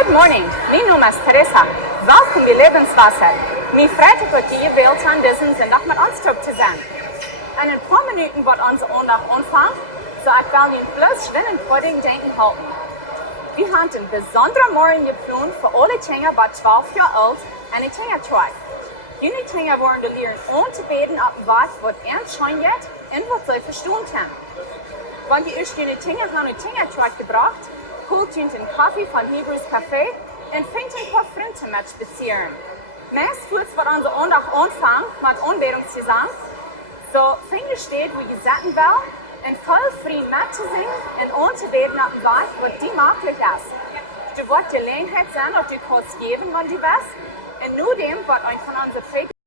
Good morning, mijn naam is Teresa. Welkom bij Lebenswasser. Mijn freut dat je gewählt haben, diesen Sonntag mit uns zu sein. In ein paar Minuten wird unsere Andacht anfangen, so ich will Ihnen bloß schwinden vor dem Denken halten. Wir haben einen besonderen Morgen geplant für alle Kinder, die 12 Jahre alt und die Kindertreue. Jene Kinder wollen lernen, zu beten, ab was ernst scheint und was sie verstehen können. Wenn die euch jene Kinder haben und Kindertreue gebracht, holt ihr einen Kaffee von Hebrews Café und fängt ein paar Freunde mit spazieren. Meist wird unsere Andacht anfangen mit Anbetung zusammen. So fängt steht, wo ihr sagen will, und voll Frieden mitzusingen und anzubeten ab dem Weg, was die möglich ist. Du wirst Gelegenheit sein, ob du kannst geben, wenn du willst, und nur dem wird ein von unseren Predigten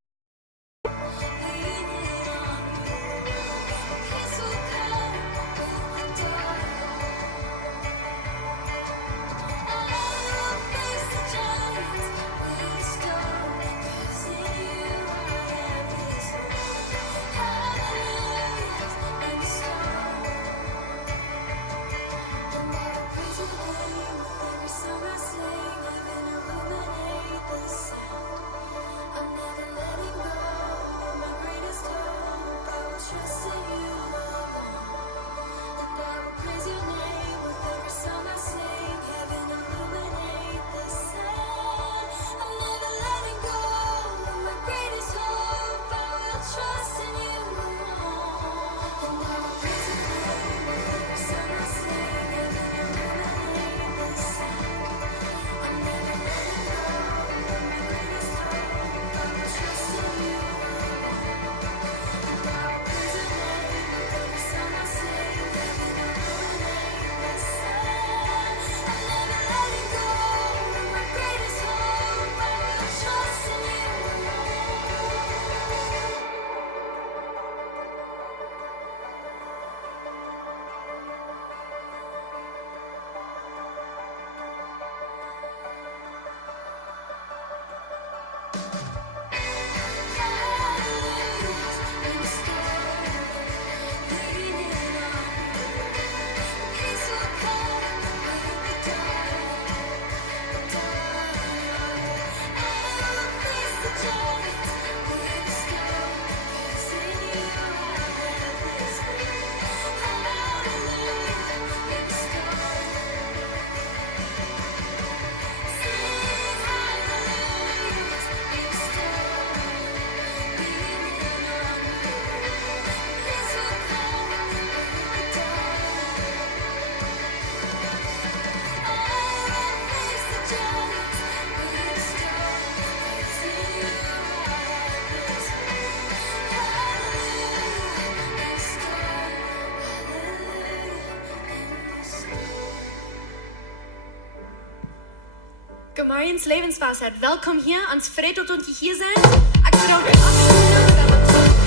Gemeinschaftens Lebenswasser. Welkom hier ans Fred dat ons hier zijn. Ik bedank u afgesproken dat we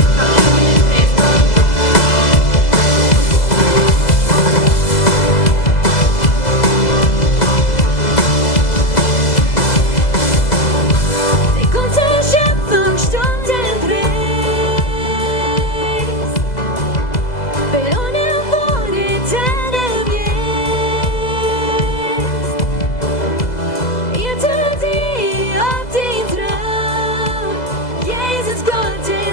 Jezus, God,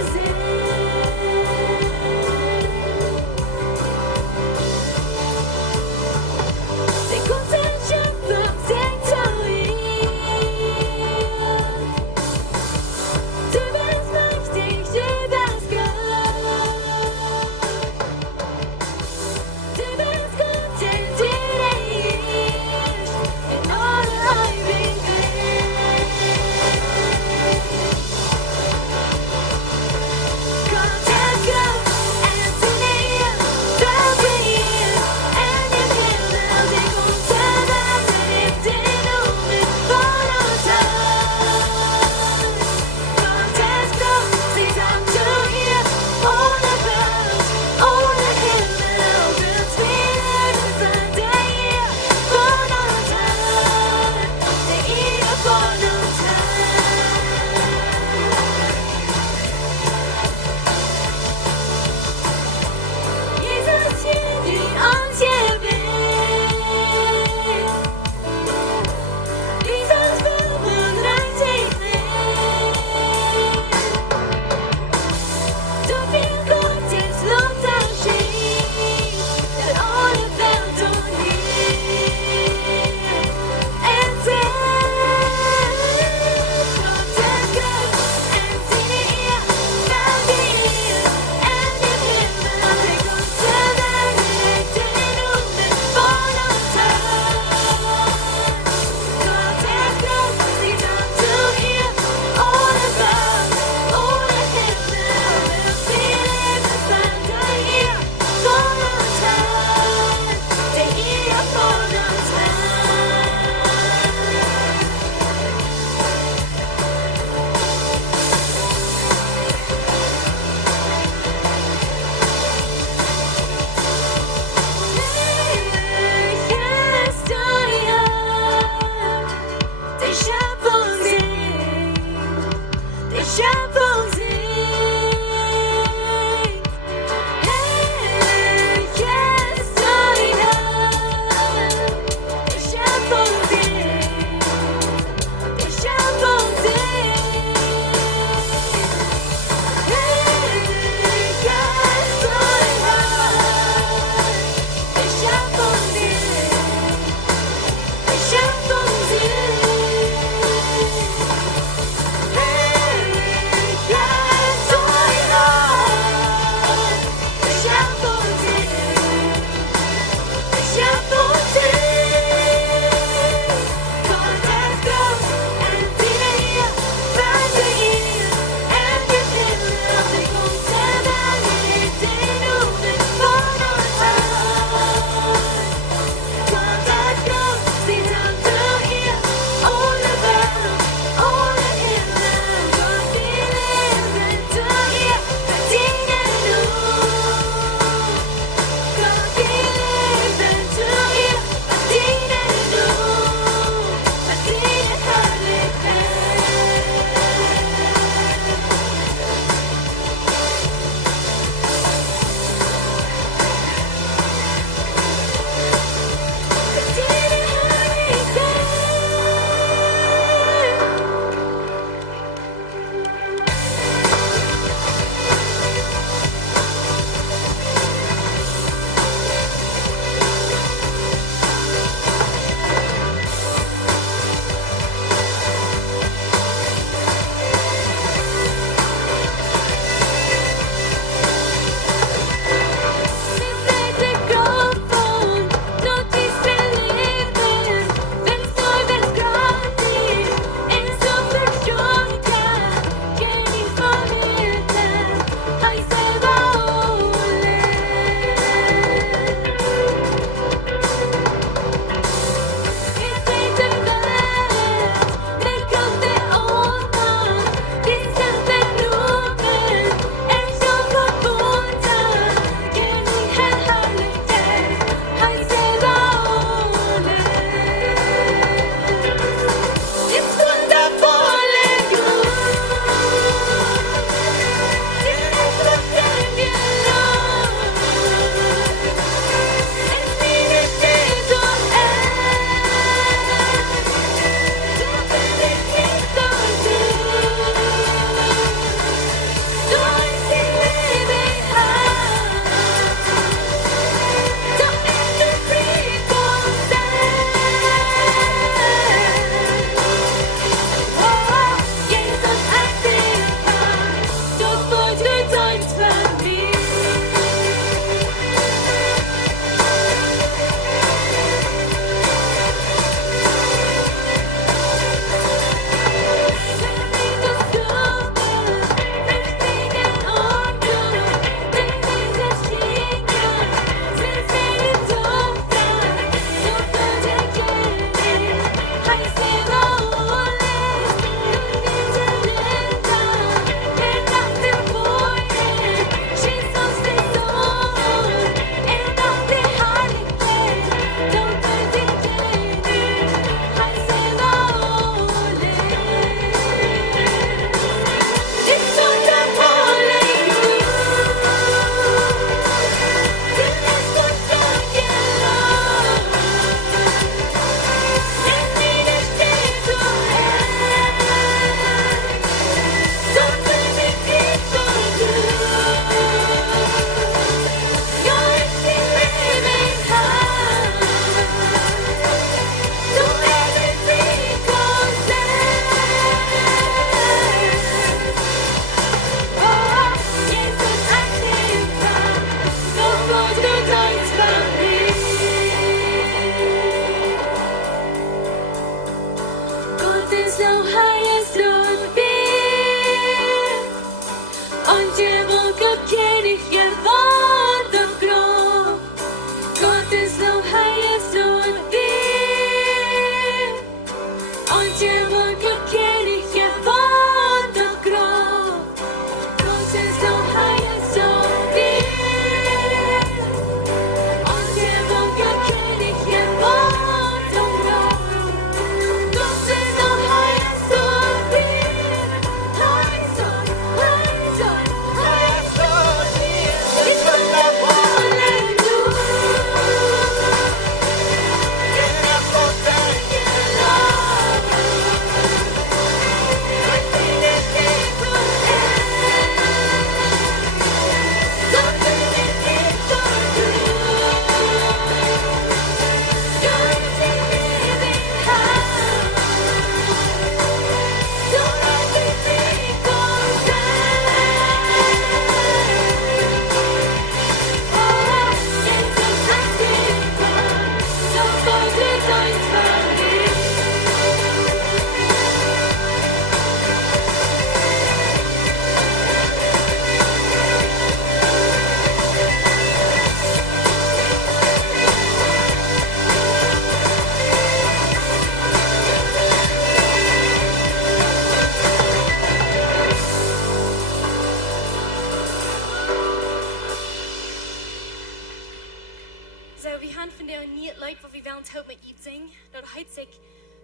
einzig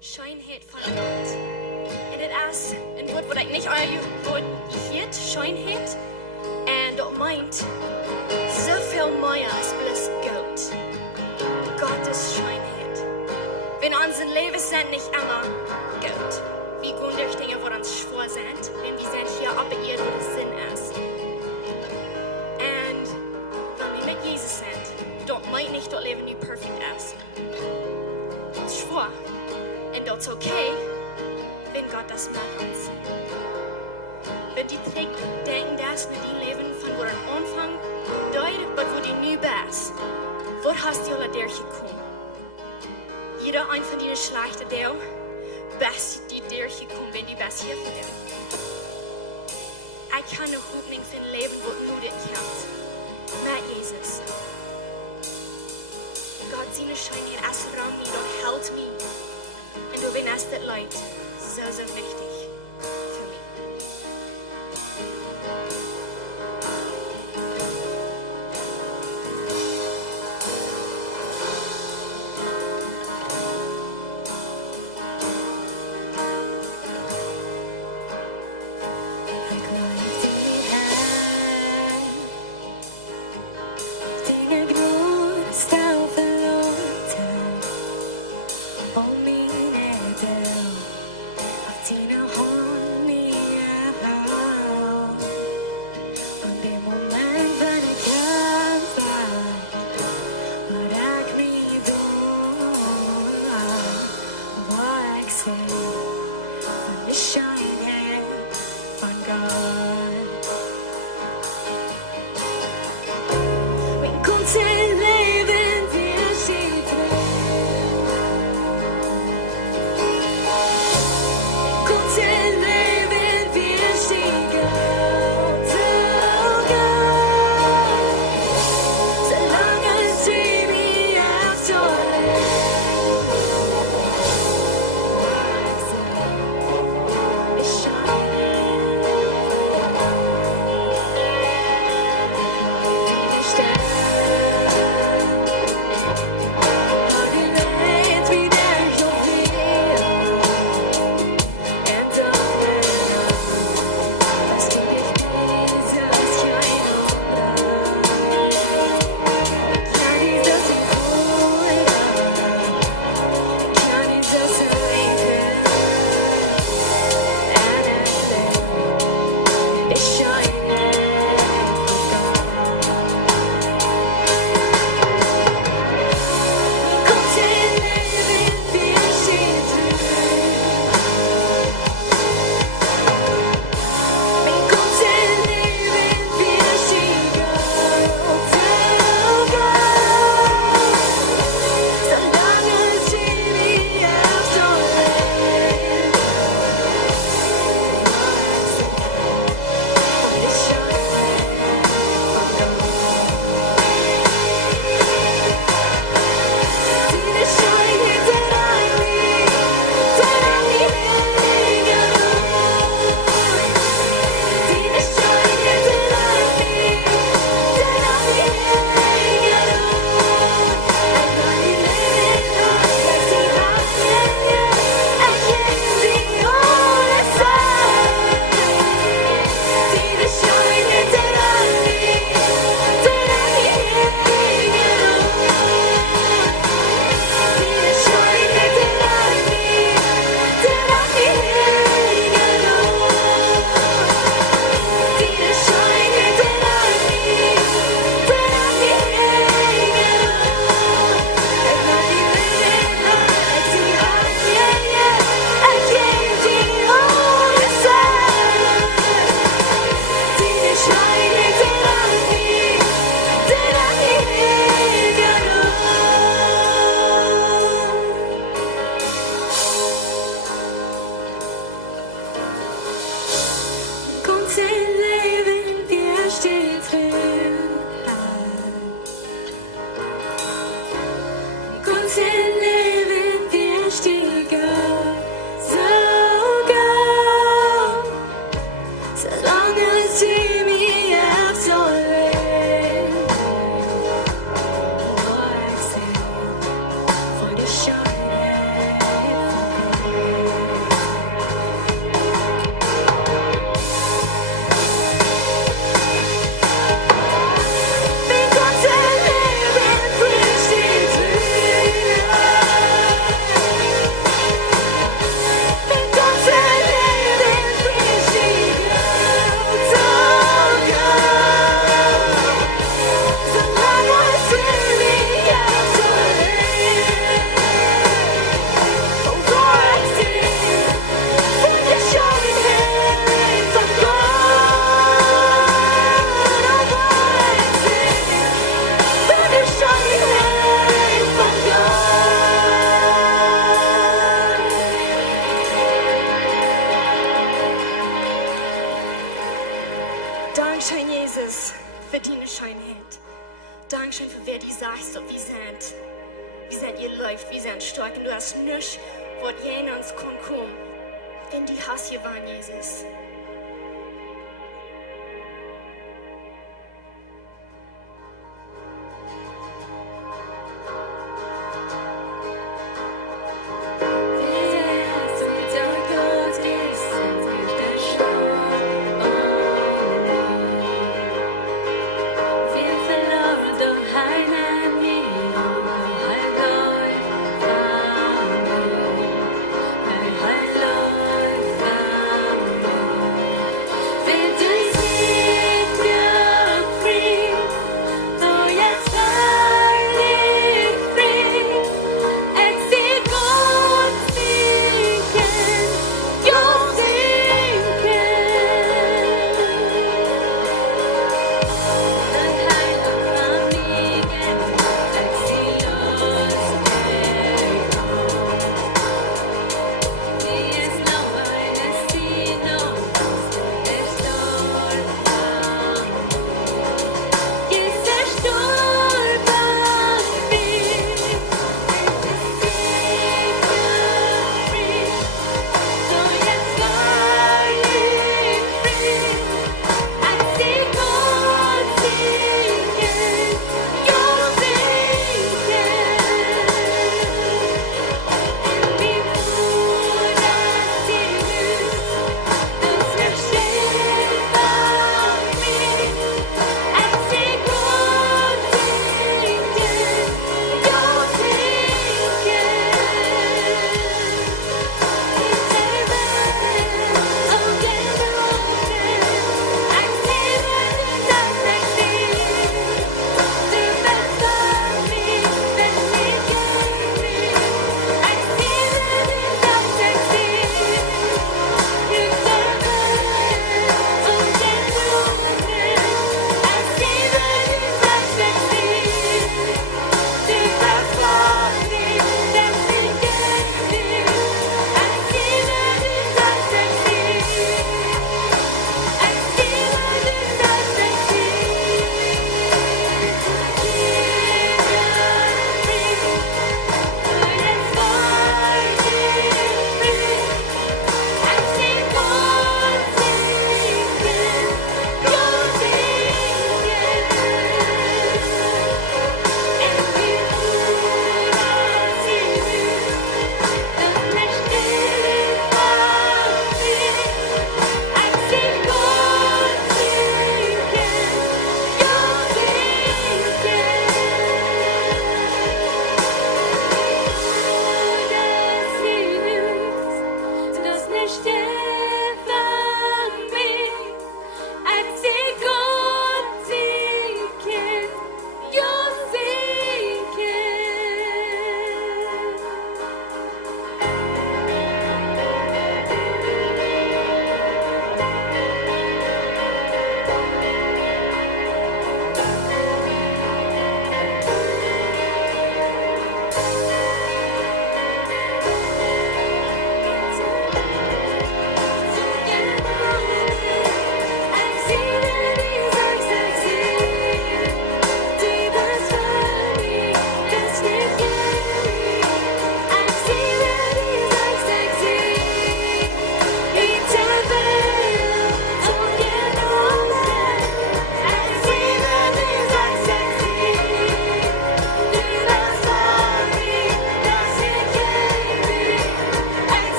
Scheinheit von Gott. Und das ist ein Wort, das ich nicht euer Wort hielt, Scheinheit. Und das meint so viel mehr als bloß Gott. Gottes Scheinheit. Wenn unsere Leben sind nicht immer Gott. Wir gehen durch Dinge, wo uns schwer sind. Wenn wir sind hier auf der Erde, wo der Sinn ist. Und wenn wir mit Jesus sind, dort meint nicht, dort Leben nicht perfekt ist. Das ist schwer. Und das ist okay, wenn Gott das mit uns. Wenn die denken, dass wir die Leben von wo ein Anfang dort, aber wo die nie bist. Wo hast du alle durchgekommen? Jeder ein von diesen schlechten Dingen, bist die durchgekommen, wenn du bist hier von dir. Ich kann eine Hoffnung für ein Leben, wo du dich hast. Mit Jesus. Gott seine Scheinheit ist Raum, dort hält mich. Und du benennst das Leid. So, so wichtig für mich. Jesus, für deine Schönheit. Dankeschön für wer die sagst und wie sind. Wie sind ihr läuft, wie sind stark. Und du hast nichts, was jene uns kann kommen. Wenn die hast hier waren, Jesus.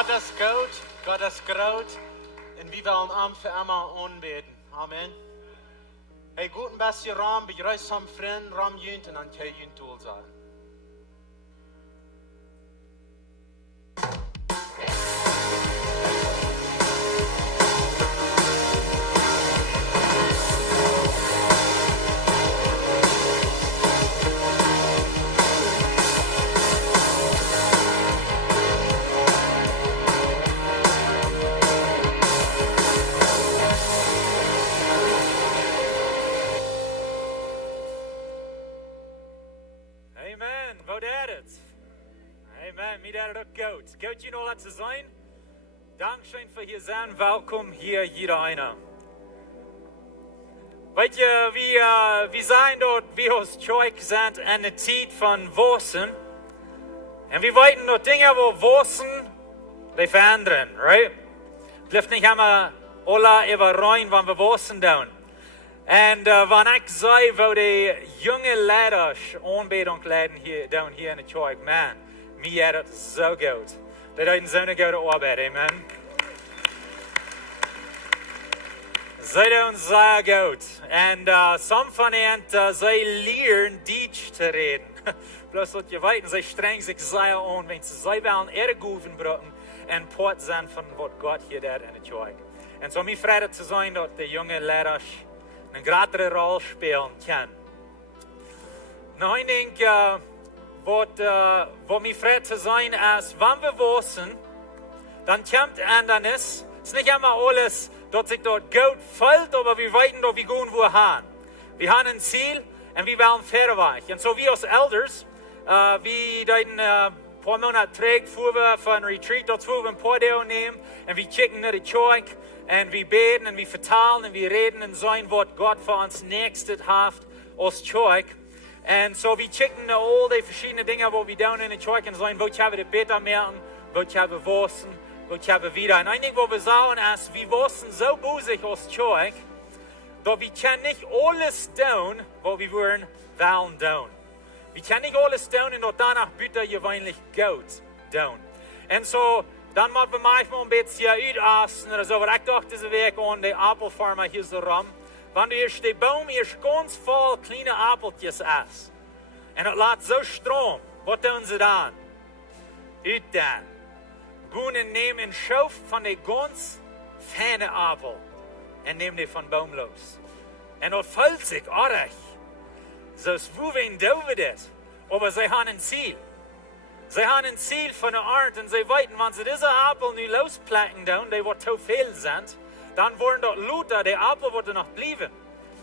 Gott ist gut Gott ist groot en wie wollen am für einmal anbeten. Amen. Hey, guten beste Raum, begrüßt am Freund, Raum jünt und an kein Jüntul sein. Goat, you know dat te zijn? Dankzij voor hier zijn. Welkom hier, iedereen. Weet je, we zijn dort, wie ons Zeug zijn in de tijd van Wossen. En we weten dat dingen wo Wossen, die veranderen, right? Het blijft niet helemaal alle even rein, wanneer we Wossen doen. En wanneer ik zei, wo die jonge leiders aanbieding leiden hier, down hier in de Zeug, man, mij had het zo goed. Dat is zo'n goede arbeid, amen. Zij doen zeer goed. En some van hen, zij leren Deutsch te reden. Bloß dat je weet, zij strengen zich zeer aan, want zij willen erg overbrengen en poort zijn van wat God hier deed in de kerk. En zo mij vrede te zijn dat de jonge leiders een grotere rol spelen kunnen. Nou, ik denk, wat mij vrede te zijn is, wanneer we wissen, dan komt Ändernis. Het is niet immer alles, dat zich dort goed voelt, aber we weten dat we gaan wo gaan. We hebben een ziel en we willen verder weg. En zo wie als elders, we doen een paar maanden terug voor we van een retreat, dat we een paar dagen nemen en we checken naar de kerk en we beten en we vertalen en we reden en zijn wat God voor ons nächstes heeft als kerk. En zo we checken naar al die verschillende dingen wat we doen in de kerk en zijn wat hebben we beter merken, wat hebben we wissen, wat hebben we wieder. En ik denk wat we zeggen is, we wissen zo bezig als kerk, dat we kunnen niet alles doen wat we willen doen. We kunnen niet alles doen en dat danach bitte gewöhnlich goed doen. En zo, dan moeten we manchmal een beetje uitasten oder so. Maar ik dacht deze week aan de appelfarmer hier zo rum. Wanneer eerst de boom eerst ganz vol kleine appeltjes is. En het laat zo stroom. Wat doen ze dan? Uit dan. Gaan en nemen een schoof van de ganz fijne appel. En nemen die van boom los. En dat voelt zich erg. Zoals woeven doen we dit. Maar zij hebben een ziel. Zij hebben een ziel van de aard en zij weten, wanneer ze deze appel nu losplakken doen, die wordt te veel zijn, dan worden dat lauter, de appel wordt er nog blijven.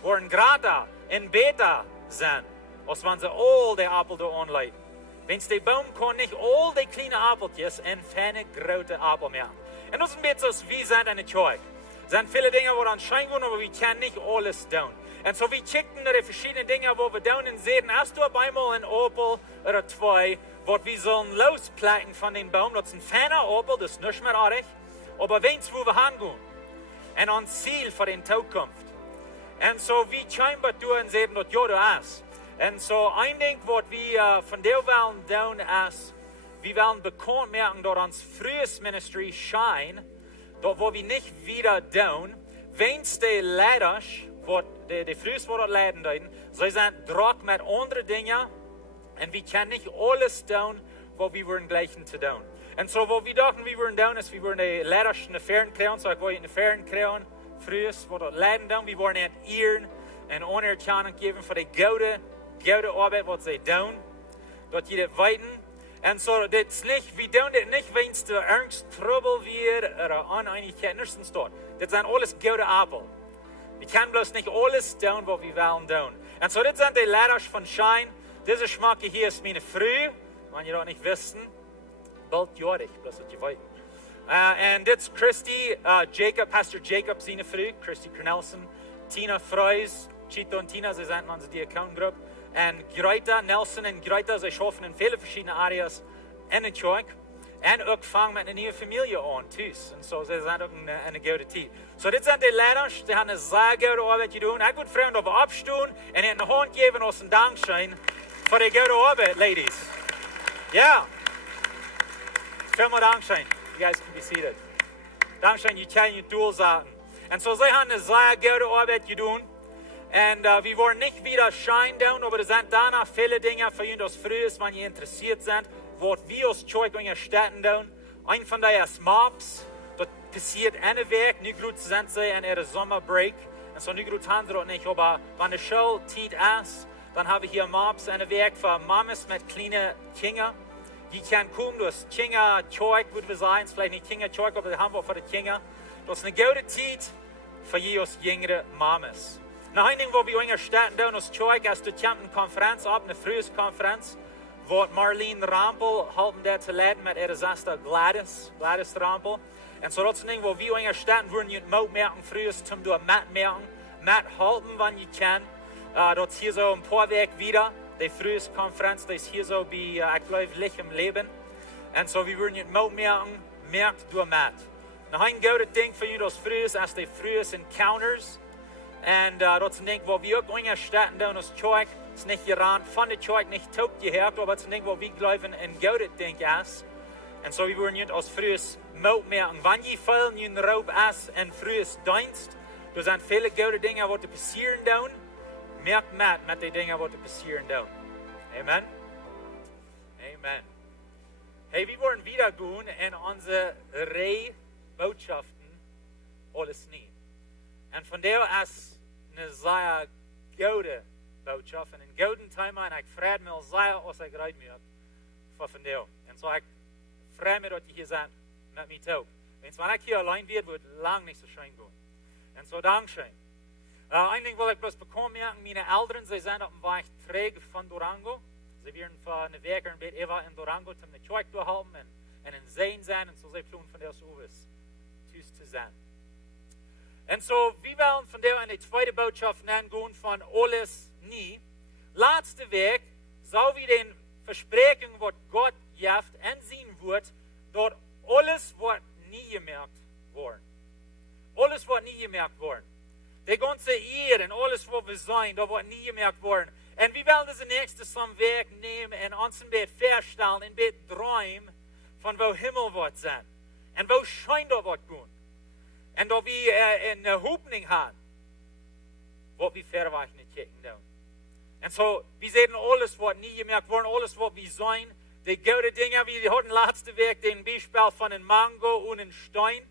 Worden grader en beter zijn, als wanneer ze al de appel door aanleiden. Want de boom kan niet al die kleine appeltjes en fijne grote appel maken. En dat is een beetje zoals we zijn in de kerk. Er zijn viele dingen waar aan schijnen, maar we kunnen niet alles doen. En zo we checken naar de verschillende dingen wat we doen en zien, als du op eenmaal een appel of twee, wat we zullen losplakken van den boom, dat is een fijne appel, dat is niet meer erg, maar wens wo we gaan gaan. En ons ziel voor de toekomst. En zo we schijnbaar doen en zien dat ja, dat is. En zo, ik denk wat we van deel willen doen is, we willen bekend maken dat ons vroegste ministry shine, dat wat we niet wieder doen, wens de leiders, wat de vroegste wat leiden doen, zij zijn druk met andere dingen en we kunnen niet alles doen wat we willen gleichen te doen. En zo wat we dachten we willen doen is, we willen de leiders in de fern krijgen, zo ik wil in de fern krijgen, vroegst wat leiden doen, we willen het eeren en onerkenning geven voor de goede arbeid wat zij doen, dat je dat weten. En zo, dit is niet, we doen dit niet wens de angst, trouble weer, of oneindigheid, niets staat. Dit zijn alles goede appel. We kunnen bloos niet alles doen wat we willen doen. En zo, dit zijn de leiders van Shine. Deze smaakje hier is mijn vrouw, wanneer je dat niet wisten. Baldjordig, bloos dat je weet. En dit is Christy, Jacob, Pastor Jacob, zijn vrouw, Christy Cornelson. Tina Freus, Chito en Tina, ze zijn onze diacongroep. En Greta, Nelson en Greta, zij schaffen in vele verschillende areas in de kerk. En ook vangen met een nieuwe familie aan thuis. En zo, ze zijn ook een goede tijd. Zo, dit zijn de leiders, die hebben een zeer goede arbeid gedaan. Ik wil vragen dat we opstaan en in de hand geven ons een dankzijn voor de goede arbeid, ladies. Ja. Veel meer dankzijn. You guys can be seated. Dankzij je kan je doel zetten. En zo zij hebben een sehr gute Arbeit gedaan. En wir wollen nicht wieder Schein doen, aber es sind danach viele Dinge für uns, das früh ist, wenn ihr interessiert seid, was wir als Zeug in Städten tun. Ein von denen ist Maps. Das passiert eine Weg, nicht gut sind sie in ihrer Sommerbreak. Und so nicht gut haben sie das nicht, aber wenn die Schulzeit ist, dann habe ich hier Maps eine Weg für Mamas mit kleinen Kindern. Die können gucken, das Kinderzeug, würde wir sagen, vielleicht nicht Kinderzeug, aber das haben wir für die Kinder. Das ist eine gute Zeit für uns jüngere Mamas. Noch ein Ding, wo wir in Städten tun, das Zeug ist die Konferenz ab, eine frühe Konferenz, wo Marlene Rampel halten der zu leiden mit ihrer Schwester Gladys Rampel. Und so das ist ein Ding, wo wir in Städten würden nicht merken, früher zum du Matt merken, Matt halten, wenn ihr kann. Das ist hier so ein paar Weg wieder. Die frühe Konferenz, das ist hier so wie, ich glaube, Licht im Leben. Und so wir würden nicht merken, merkt du Matt. Noch ein gutes Ding für uns, das frühe ist, die frühe Encounters. Und das ist ein Ding, wo wir auch in Städten tun, das Zeug ist nicht gerannt, von der Zeug nicht tot gehört, aber es ist ein Ding, wo wir glauben, ein gutes Ding ist. Und so wir würden nicht als frühes merken, wenn ihr viel in Raub ist und frühes Dienst, da sind viele gute Dinge, die passieren tun. Merkt mit den Dingen, die passieren tun. Amen. Amen. Hey, wir wollen wieder gehen in unsere Reihe Botschaften, alles nie. Und von der ist eine sehr gute Botschaft, einen guten Thema, und ich freue mich sehr, was ich gerade mir von der. Und so ich freue mich, dass ihr hier seid, mit mir auch. Wenn ich hier allein wird, wird es lang nicht so schön gehen. Und so Dankeschön. Ein Ding will ich bloß bekommen, meine Eltern, sie sind auf dem Weg träge von Durango. Sie werden für eine Woche ein bisschen in Durango zum Zeug durchhalten und in Seen sein, und so sie planen von der Service zu sein. Und so, wir wollen von der in die zweite Botschaft nennen, von alles nie. Letzte Weg, so wie den Versprechen, was Gott gibt, ansehen wird, dort alles wird nie gemerkt worden. Alles wird nie gemerkt worden. Die ganze Ehe und alles, was wir sein, da wird nie gemerkt worden. Und wir wollen das nächste zum Weg nehmen und uns ein bisschen feststellen, ein bisschen träumen, von wo Himmel wird sein. Und wo scheint da wird gehen. Und da wir eine Hoffnung haben, was wir verweichen kicken tun. Und so, wir sehen alles, was nie gemerkt worden, alles, was wir sein. Die guten Dinge, wie die hatten letzte Weg, den Beispiel von einem Mango und einem Stein.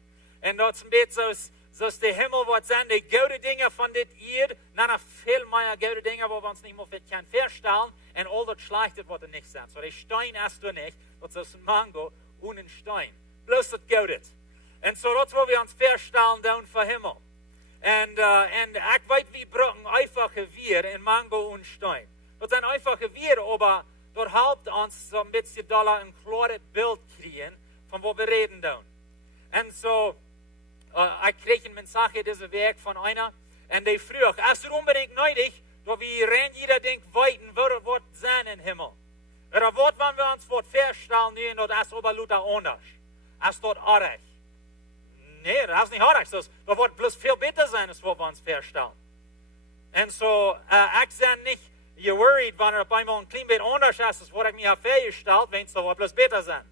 Und das ist ein bisschen so ist der Himmel, was sind die guten Dinge von der Erde, noch viel mehr gute Dinge, wo wir uns nicht mehr feststellen, und all das Schlechte, was nicht sind. So, der Stein hast du nicht, das ist ein Mango und ein Stein. Bloß das Gute. Und so, das, wo wir uns feststellen, dann für Himmel. Und ich weiß, wir brauchen einfache Wir in Mango und Stein. Das sind einfache Wir, aber dort hilft uns so ein bisschen ein klares Bild kriegen, von wo wir reden dann. Und so, ich kriege eine Mensage diese Weg von einer, und die fragt, ist es unbedingt nötig, dass wir jeder denkt, weiten, wo wird sein im Himmel? Oder was, wenn wir uns feststellen, das ist aber Luther anders. Ist dort arg? Nee, das ist nicht arg. Das wird bloß viel besser sein, als was wir uns feststellen. Und so, ich bin nicht worried, wenn auf einmal ein klein bisschen anders ist, als was ich mir festgestellt, wenn es so bloß besser sein.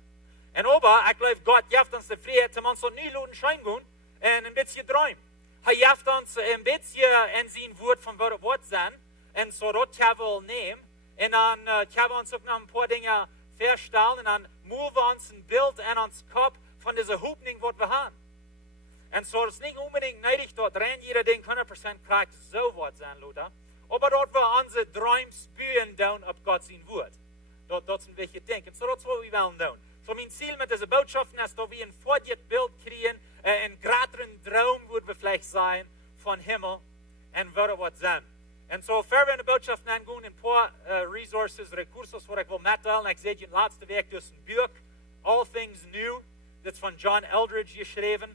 Und aber, ich glaube, Gott gibt uns die Freiheit, dass wir uns so nie Luten schein gehen, und ein bisschen träumen. Er gibt uns ein bisschen in sein Wort von wo das Wort sein, und so das können wir nehmen, und dann können wir uns auch noch ein paar Dinge feststellen, und dann müssen wir uns ein Bild in uns Kopf von dieser Hoffnung, was wir haben. Und so ist nicht unbedingt nötig, dort rein jeder Ding 100% korrekt so was sein, Luther, aber dort wir unsere Träume spüren down auf Gott sein Wort. Dort sind welche Dinge. Und so das, was wir wollen tun. So mein Ziel mit dieser Botschaft ist, dass wir ein vordiert Bild kriegen, ein größeren Traum würde wir vielleicht sein von Himmel und würde was sein. Und so, bevor wir in der Botschaft angehen, ein paar Resources, Ressourcen, die ich will mitteilen. Ich sehe den letzten Weg durch ein Buch, All Things New, das ist von John Eldridge geschrieben.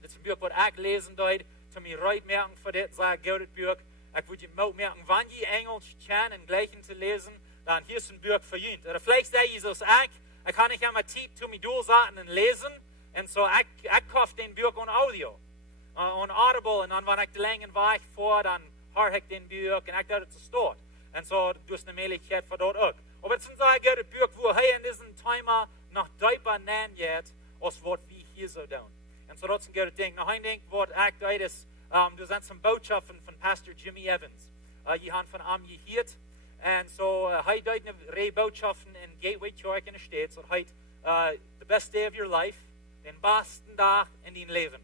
Das ist ein Buch, das ich lesen dort, zu mir reut merken für das, sehr gutes Buch. Ich würde mir merken, wenn ihr Englisch kann, im Gleichen zu lesen, dann hier ist ein Buch für ihn. Oder vielleicht sage ich so, ich kann nicht einmal Zeit zu mir durchsagen und lesen, und so, ich kaufe den Buch on Audio, on Audible, und dann, wenn ich die langen Weg vor, dann höre ich den Buch, und ich dachte, es dort. Und so, du hast eine Möglichkeit für dort auch. Aber es ist ein sehr gutes Buch, wo in diesem Thema noch deutlicher nennen wird, als was wir hier so tun. En so dat is een goede ding. Nog een ding wat ik deed is, er zijn some boodschappen van Pastor Jimmy Evans. Je gaan van hem gehoord. En so hij deed een rij boodschappen in Gateway Church in de stad. So hij the best day of your life, den beste dag in je leven.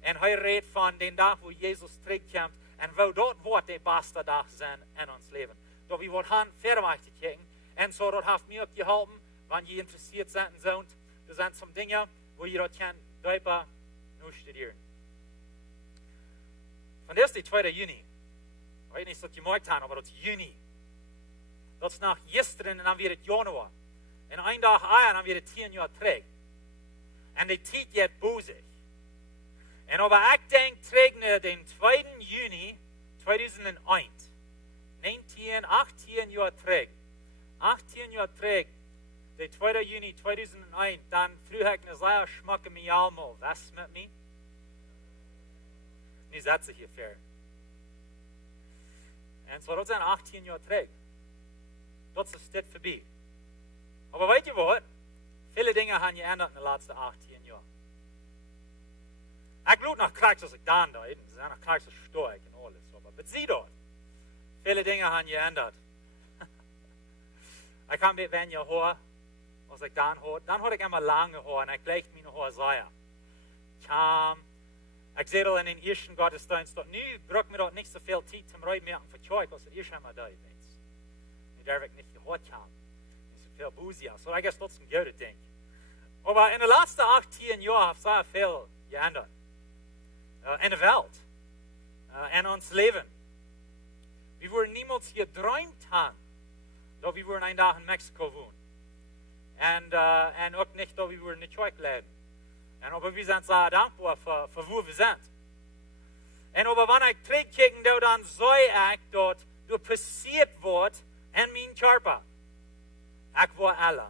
En hij redt van de dag waar Jezus terugkomt. En wou dat wordt de beste dag zijn in ons leven. Dat we wat gaan verder te kijken. En zo dat heeft mij ook geholpen, wanneer je interessiert bent en zo. Er zijn some dingen waar je dat kan dieper nu studeren. Vandaag is 2 juni. Ik weet niet wat je maakt aan, maar dat is juni. Dat is nog gisteren en dan weer het januari. En een dag aan dan weer het 10 jaar terug. En de tijd gaat boezig. En aber ik denk terug naar den 2 juni 2001. 18 jaar terug. 18 jaar terug. De 2 juni 2001. Dan vroeg ik een zeer schmakke mij allemaal. Was met mij? Nu zet zich hier ver. En zo dat zijn 18 jaar terug. Dat is een stuk voorbij. Maar weet je wat? Viele dingen gaan geändert in de laatste 18 jaar. Ik loop nog krijg als ik dan deed. Ze zijn nog krijg als stoik en alles. Maar zie dat. Viele dingen gaan geändert. Ik kan met wenn je hoor. Als ik dan hoor. Dan hoor ik immer lange hoor. En ik leg mijn hoor zeer. Kalm. Ik zei al in den eerste godsdienst. Dat nu braucht mir dat niet zoveel tijd zum Rijmerken voor Zeug. Als het eerst einmal deed. Nu darf ik niet gehoord hebben. Veel boezia. So I guess dat is een goede ding. Maar in de laatste 18 jaar heeft zeer veel geändert. In de wereld. In ons leven. We worden niemals gedroomd hebben dat we een dag in Mexico wonen. En ook niet dat we in de Zeug leiden. En aber we zijn zeer dankbaar voor waar we zijn. En aber wanneer ik terugkijk, dan zei ik dat er passiert wordt in mijn körper. Ik was alle.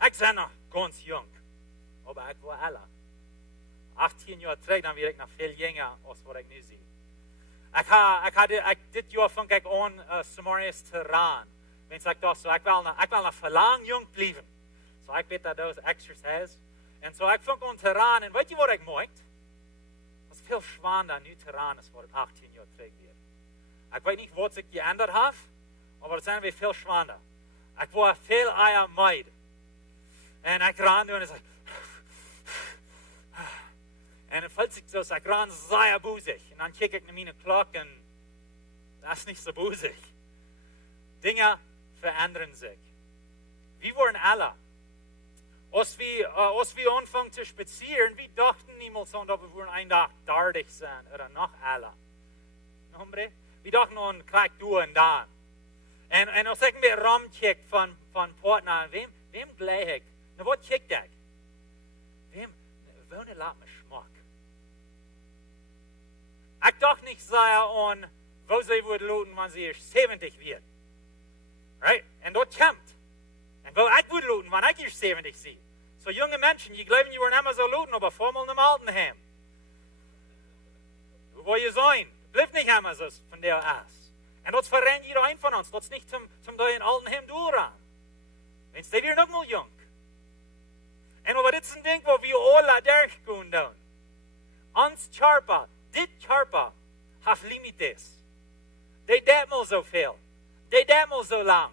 Ik ben nog ganz jong. Maar ik was alle. 18 jaar terug, dan werd ik nog veel jonger als wat ik nu zie. Dit jaar vang ik aan Samaria's terrein. Mensen ik dacht, ik wil nog verlang jong blijven. So ik weet dat dat exercise. En zo ik vang aan terrein. En weet je wat ik maakte? Dat is veel zwaarder nu terrein is wat het 18 jaar terug werd. Ik weet niet wat ik geändert heb, maar het zijn weer veel zwaarder. Ik was veel eier meid. En ik ran en zei. En dan voelt zich zo, ik ran zeer boezig. En dan kijk ik naar mijn klok en dat is niet zo boezig. Dingen veranderen zich. We worden alle. Als we anfangen te spazieren, we dachten niemals aan dat we een dag 30 zijn. Oder nog alle. Hombre? We dachten aan kijk door en dan. En als ik een beetje rondkijk van partner, wem gelijk ik? Nou, wat kijk ik? Wem wonen laat me smak. Ik dacht niet zeer aan wo ze worden loten wanneer ze 70 wordt. Right? En dat komt. En wo ik word loten wanneer ik 70 zie. So jonge mensen, je geloven je worden immer zo loten, maar vormel in Altenheim. Hoe wil je zijn? Blijf niet immer zo van der aas. En dat verrennt iedereen van ons. Dat is niet zum daar in Altenheim doorgaan. Mensen zijn hier nog mal jong. En maar dit is een ding waar we alle derg gaan doen. Ons körper, dit körper, heeft limites. Die deed mal zoveel. Die deed mal zo lang.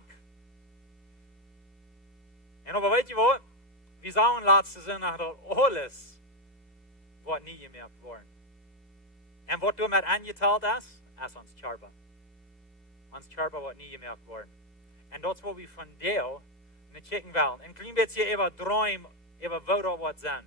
En maar weet je wat? We zagen laatste zondag dat alles wordt niet gemerkt worden. En wat door met aangeteld is ons körper. Ons körper wordt niet gemerkt worden. En dat is wat we van deel niet kijken willen. Een klein beetje even droom, even wat wat zijn.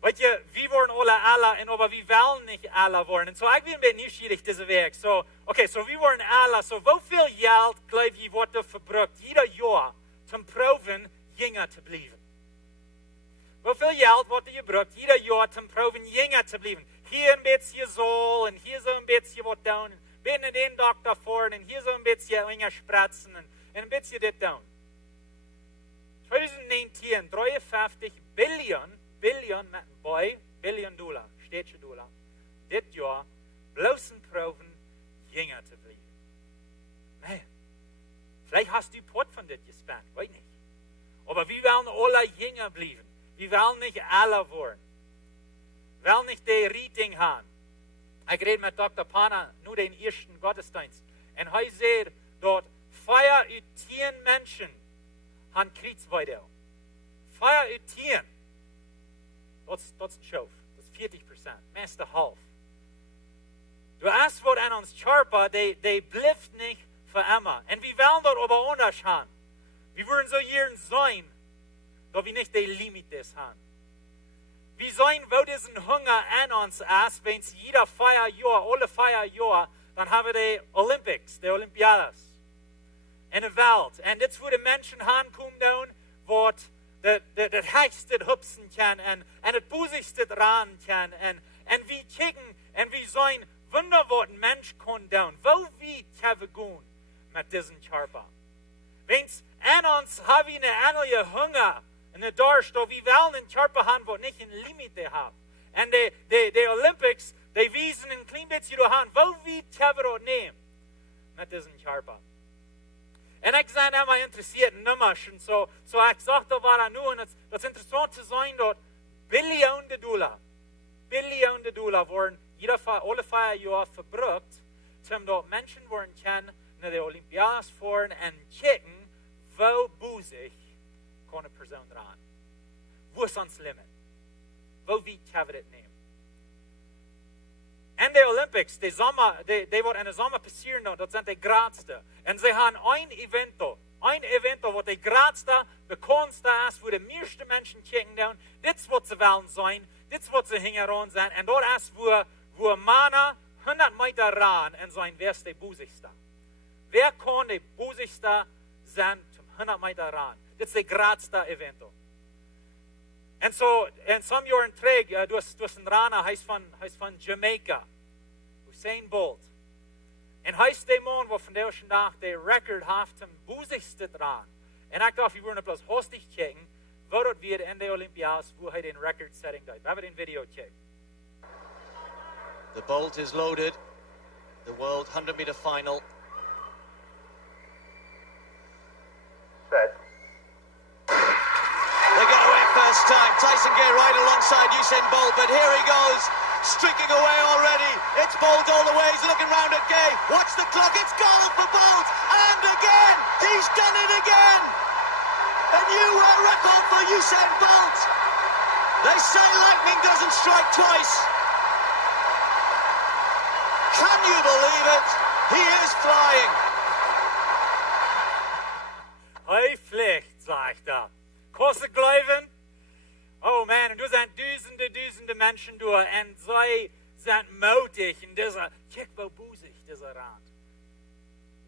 Weet je, we worden alle en aber we willen niet alle worden. En zo, ik ben een beetje nieuwsgierig deze week. So we worden alle. So, hoeveel geld geloof je wordt er verbruikt ieder jaar om proeven jonger te blijven? Hoeveel geld wordt er gebruikt ieder jaar om proeven jonger te blijven? Hier een beetje zo en hier zo een beetje wat doen. Binnen de dokter voor en hier zo een beetje jonger spratsen en een beetje dit doen. 2019, 53 biljoen met een boy, biljoen dollar, steeds dollar. Dit jaar, bloßen proeven jonger te blijven. Nee, vielleicht hast du Port von dit gespannt, weet niet. Aber wir wollen alle jonger blijven. wir wollen nicht alle werden. Wir wollen nicht die Rating haben. Ich rede mit Dr. Pana nur den ersten Gottesdienst. Und er sagt, dort 10 Menschen haben Kriegsweide. 10. Das ist ein Schuf. Das ist 40%. Meiste halb. Du hast was an uns Charpa, die bleibt nicht für immer. Und wir wollen dort aber anders haben. Wir wollen so jeden sein, dass wir nicht die Limites haben. Wir sein, wo diesen Hunger an uns ist, wenn es jeder 4 Jahre, alle 4 Jahre, dann haben wir die Olympics, die Olympiadas in der Welt. Und das, wo die Menschen ankommen, wo das höchste hüpfen kann und das busigste ran kann. Und wir kicken und wir sein, Wunder, was ein Mensch kann tun. Wo weit können wir gehen mit diesem Charpa? Wenn es an uns haben wir eine andere Hunger, und der Durst, wir wollen einen Charpa haben, der nicht eine Limite hat. Und die Olympics, die wiesen ein klein bisschen haben, wo weit können wir das nehmen mit diesem Charpa? Und ich bin immer interessiert in Nummern. So ich sagte, da war nur, und das interessant zu sein, dort Billionen $. Billionen $, wurden alle 4 Jahre verbraucht, um dort Menschen werden können, nach den Olympiadas fahren und checken, wo busig kann eine Person ran. Wo ist das Limit? Wo weit können wir das nehmen? Und die Olympics, die wird in der Sommer passieren, das sind die größten. Und sie haben ein Event, wo die größte, bekannteste ist, wo die meisten Menschen checken. Das wird sie wollen sein, das wird sie hingeran sein. Und dort ist, wo Männer 100 Meter ran und sein, wer ist der busigste? Wer kann der busigste sein zum 100 Meter ran? Das ist der größte Event. Und so, in some Jahren trägt, du hast einen Runner, heißt von Jamaica, Usain Bolt. Und heißt der Mann, wo von der schon nach der Rekord hat, zum busigsten dran. Und ich dachte, wir würden bloß hostig checken, wo dort wird in der Olympiadas, wo er den Record-Setting hat. Wir haben den Video checken. The bolt is loaded. The World 100-meter final. Set. They get away first time. Tyson Gay right alongside Usain Bolt, but here he goes, streaking away already. It's Bolt all the way. He's looking round at Gay. Watch the clock. It's goal for Bolt, and again he's done it again. A new world record for Usain Bolt. They say lightning doesn't strike twice. Can you believe it? He is flying. Hey, Pflicht, sagt er. Kosse Gläuben? Oh man, und du sind Dutzende Menschen durch, und sie sind mutig in dieser, check wo busig dieser Rand.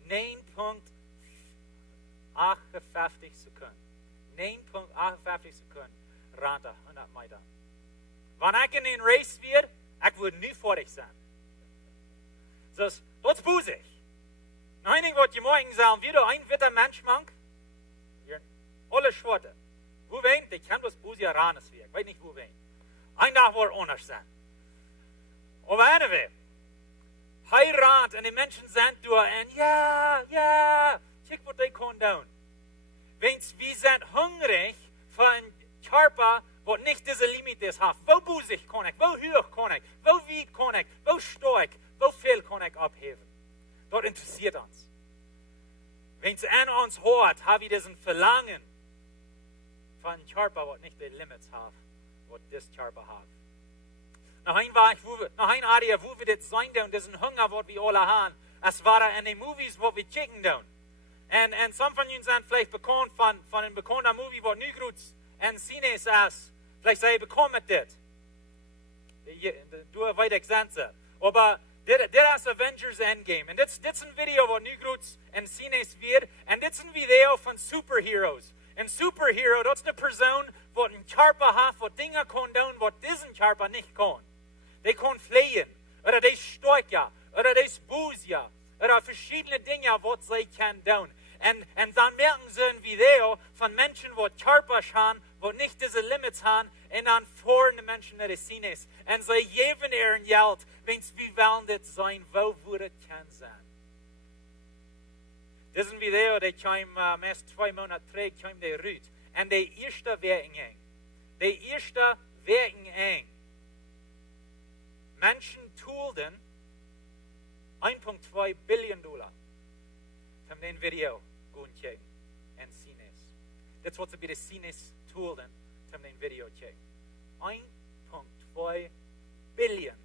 9,58 Sekunden. 9,58 Sekunden Rand er 100 Meter. Wenn ich in den Race wird, ich würde nie vor dich sein. Das ist busig. Nein, ich wollte morgen sagen, wie du ein witter Mensch machst, alle Schwarte. Wo wen? Ich kann bloß busig ran, ich weiß nicht wo wen. Ein Tag wird anders sein. Aber anyway, Heirat und die Menschen sind durch und ja, check was die können tun. Wenn wir sind hungrig für ein Körper, der nicht diese Limites hat. Wo busig kann ich, wo hoch kann ich, wo weit kann ich, wo stark, wo viel kann ich abheben. Das interessiert uns. Wenn es an uns hört, haben wir diesen Verlangen von einem Körper, der nicht die Limits hat, was das Körper hat. Noch ein Area, wo wir das sein und diesen Hunger, was wir alle haben, es war in den Movies, wo wir checken tun. Und some von Ihnen sind vielleicht bekannt von einem bekannten Movie, wo nie gut in Cines ist. Vielleicht sei bekannt mit das. Du weißt Exempel. Aber das ist Avengers Endgame. Und das ist ein Video, wo nie gut in Cines wird. Und das ist ein Video von Superheroes. Ein Superhero, das ist eine Person, die einen Körper hat, die Dinge kann tun, die diesen Körper nicht kann. Die kann fliehen, oder die steuern, oder die busen, oder verschiedene Dinge, die sie kann tun. Und dann merken sie ein Video von Menschen, die Körper haben, die nicht diese Limits haben, und dann fahren die Menschen in die Cines. Und sie geben ihren Geld, wenn sie wollen das sein, wo würde es kann sein. Diesen Video, der kam meist 2 Monate trägt, kam der Rüt. Und der erste Wettbewerb, die erste Wegen eng. Menschen toolden $1.2 billion from den Video gaan kijken en cines. Dat is wat ze bij de cines toolden from den Video kijken. $1.2 billion.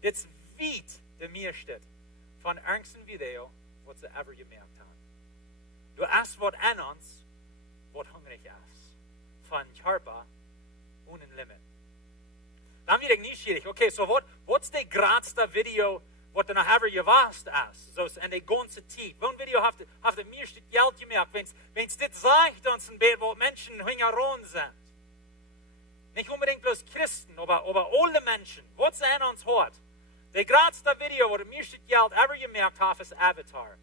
Dit is weit de meeste van ergsten Video wat ze ever gemerkt hebben. Du hast wat an ons wat hungrig ist. Von Charpa ohne Limit. Dann wird ich neugierig. Okay, so was ist der größte Video, was du noch ever gewasst hast? So in der ganzen Zeit. Welches Video habt ihr meiste Geld gemerkt? Wenn es das sagt uns ein bisschen, wo Menschen hingerannt sind. Nicht unbedingt bloß Christen, aber alle Menschen. Was an uns hat. Der größte Video, wo du meiste Geld ever gemerkt hast, ist Avatar.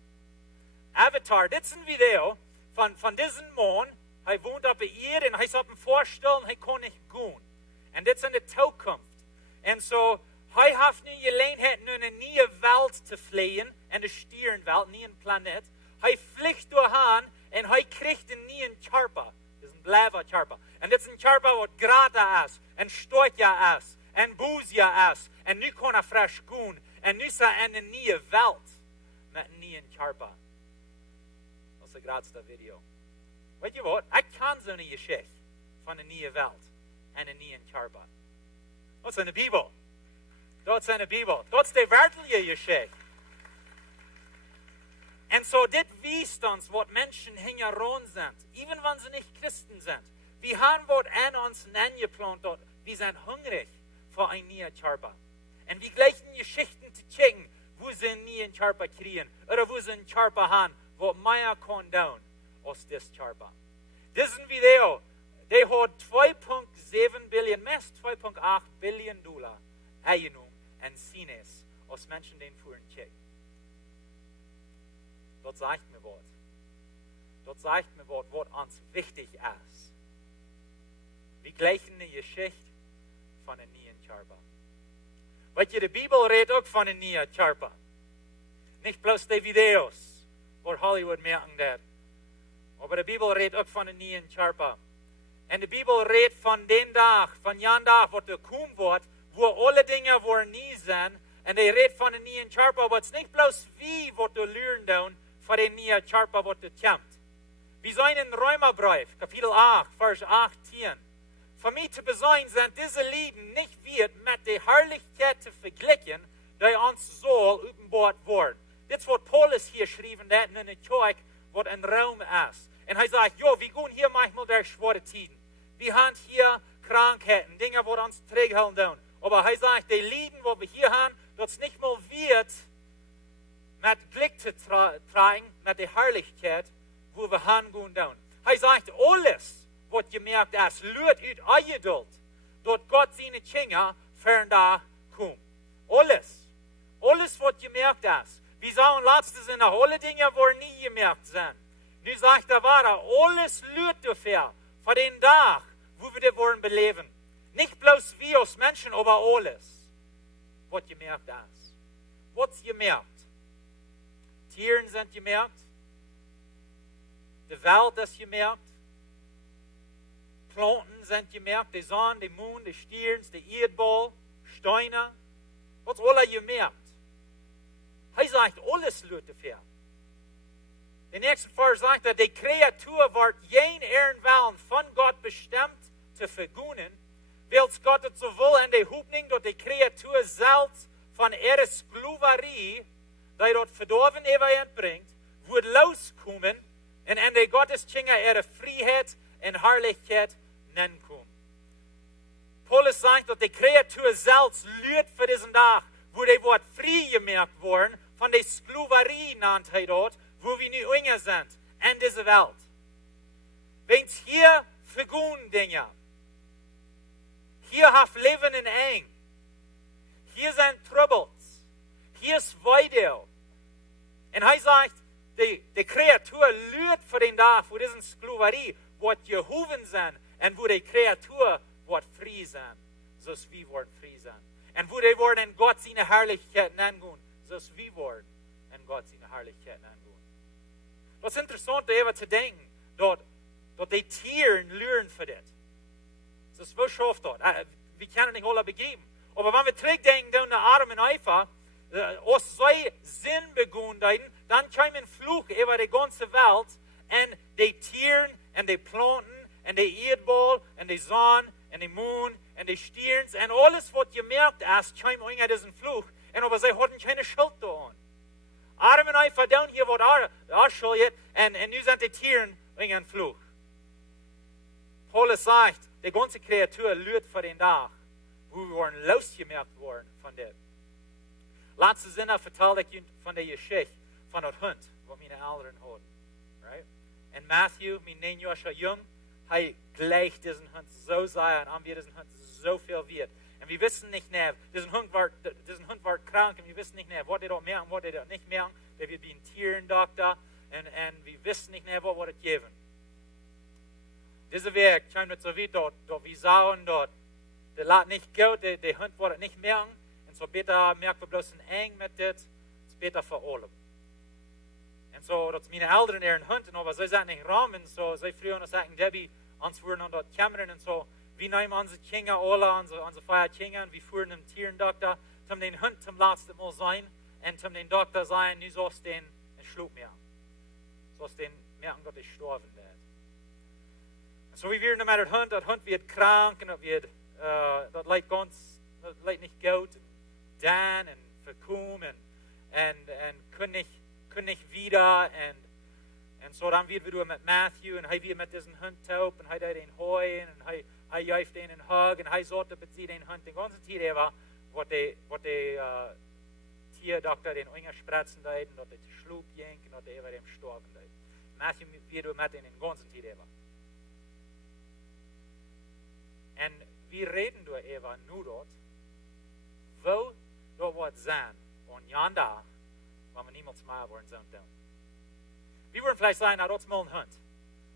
Avatar, das ist ein Video von diesem Mann. Er wohnt auf der Erde und er ist auf dem Vorstellen, er kann nicht gehen. Und das ist in der Zukunft. Und so, er hat nu Gelegenheit, in eine neue Welt zu fliehen, in der Sternwelt, nie ein Planet. Er fliegt durchhin und er kriegt einen neuen Charpa. Das ist ein blauer Charpa. Und das ist ein Charpa, was gerade ist, und steht ja ist, und Bus ja ist. Und nu kann er frisch gehen. Und nu ist er in eine neue Welt mit einem neuen Charpa. Das ist das größte Video. Weet je wat? Ik kan zo'n geschichte van een nieuwe wereld en een nieuwe Charpa. Dat is in de Bijbel. Dat is in de Bijbel. Dat is de werkelijke geschichte. En zo dit wijst ons wat mensen hingeron zijn, even wanneer ze niet Christen zijn. We hebben wat aan ons aangeplant dat we zijn hungrig voor een nieuwe Charpa. En we gleichen Geschichten te checken, wo ze een nieuwe Charpa kriegen, oder wo ze een Charpa hebben, wat meer kan doen. Aus des Charpa. Diesen Video, der hat 2.7 Billion, meist 2.8 Billion $ eingenommen an Cines aus Menschen, den fuhren checken. Dort sagt mir was. Dort sagt mir was uns wichtig ist. Wir gleichen eine Geschichte von einem neuen Charpa. Weil die Bibel redet auch von einem neuen Charpa. Nicht bloß die Videos, wo Hollywood merken das. Aber die Bibel redet auch von einem neuen Charpa. Und die Bibel redet von dem Tag, von jan Tag, wo der kommen wird, wo alle Dinge wo nie sind. Und die redet von einem neuen Charpa, aber es ist nicht bloß wie, was du lernen von dem neuen Charpa, was du kommt. Wir sind in Römerbrief, Kapitel 8, Vers 18. Für mich zu besagen sind diese Lieder nicht wird mit der Herrlichkeit zu vergleichen, die uns soll offenbart werden. Das ist, was Paulus hier geschrieben hat in der Kirche, was ein Raum ist. Und er sagt, jo, wir gehen hier manchmal durch schwere Zeiten. Wir haben hier Krankheiten, Dinge, die uns träghalten. Aber er sagt, die Lieden, die wir hier haben, das nicht mal wird mit Glück zu tragen, mit der Herrlichkeit, wo wir hingehen. Er sagt, alles, was gemerkt ist, lügt aus Geduld, dort Gott seine Kinder fern da kommt. Alles. Alles, was gemerkt ist. Wir sagen letztes in alle Dinge, die nie gemerkt sind. Nu sagt er weiter, alles lügt dafür, für den Tag, wo wir das wollen beleben. Nicht bloß wir als Menschen, aber alles, was gemerkt ist. Was gemerkt? Tieren sind gemerkt. Die Welt ist gemerkt. Planten sind gemerkt. Die Sonne, die Mond, die Sterne, die Erdball, Steine. Was alle gemerkt? Er sagt, alles lügt dafür. Der nächste Vers sagt er, die Kreatur wird jen Ehrenwellen von Gott bestimmt zu vergünen, weil Gott es so will in der Hoffnung, dass die Kreatur selbst von ihrer Sklaverei, die dort verdorben Ewigkeit bringt, wird loskommen und in der Gotteskinder ihre Freiheit und Herrlichkeit nennen kommen. Paulus sagt, dass die Kreatur selbst lügt für diesen Tag, wo die Wort frei gemerkt worden von der Sklaverei nannt er dort, wo wir nu Jünger sind in dieser Welt. Wenn es hier vergehen Dinge, hier hat Leben in eng, hier sind Troubles, hier ist Weidel. Und er sagt, die Kreatur lügt für den Tag, wo diese Sklaverei wird gehoben sein und wo die Kreatur wird frei sein, so ist wir werden frei sein. Und wo die werden in Gott seine Herrlichkeit angehen, so ist wir werden in Gott seine Herrlichkeit angehen. Das ist interessant, even zu denken, dat die Tieren lernen für das. Das ist was schafft dort. Wir können nicht alle begeben. Aber wenn wir zurückdenken, dann der Adam und Eva, aus sei Sinn begonnen, dann kam ein Fluch über die ganze Welt und die Tieren und die Planten und die Erdball und die Sonne und die Mond und die Sterns und alles, was ihr merkt, erst kam unter diesen Fluch. Und aber sie hatten keine Schuld da. Adam und Eva down hier, was auch schuld und nu sind die Tieren unter den Fluch. Paulus sagt, die ganze Kreatur lügt vor den Tag, wo wir waren losgemerkt worden von dem. Letzte Sinne vertelde ich von der Geschichte von dem Hund, was meine Eltern hatten. Right? Und Matthew, mein 9 Jahre jung, hat gleich diesen Hund so sehr und an wir diesen Hund so viel wird. Und wir wissen nicht mehr, diesen Hund war krank und wir wissen nicht mehr, was er dort merken, was er dort nicht merken. Der wird wie ein Tierendoktor und wir wissen nicht mehr, was wir das geben. Dieser Weg kam nicht so weit dort wir sahen dort, der lag nicht gut, der Hund wollte nicht merken. Und so später merken wir bloß ein eng mit das, später vor allem. Und so, das meine Eltern ihren Hund, aber sie sind nicht rahmen, so sie früher sagen, Debbie, uns wurden an dort Kämmern und so, wir nehmen unsere Kinder, alle unsere vier Kinder, wir fuhren einen Tierendoktor, um den Hund zum letzten Mal sein und um den Doktor sein, nu sollst den schlug mehr. Sollst den merken, dass ich sterben werde. So wie wir mit dem Hund wird krank und das leidt nicht gut, dann und verkommen und können nicht wieder und so dann wird wir mit Matthew und er wird mit diesem Hund taub und er den Heu und er jäuft den Hug und er sollte bezieht den Hund den ganzen Tag über, wo der Tierdoktor den Unger spritzen leid und der Schlug ging und der über dem Storben leid. Matthew wird mit den ganzen Tag über. Und wir reden durch Eva nur dort, wo dort wird sein und ja da, wenn wir niemals mehr wollen sein. Wir würden vielleicht sagen, dort ist mal ein Hund.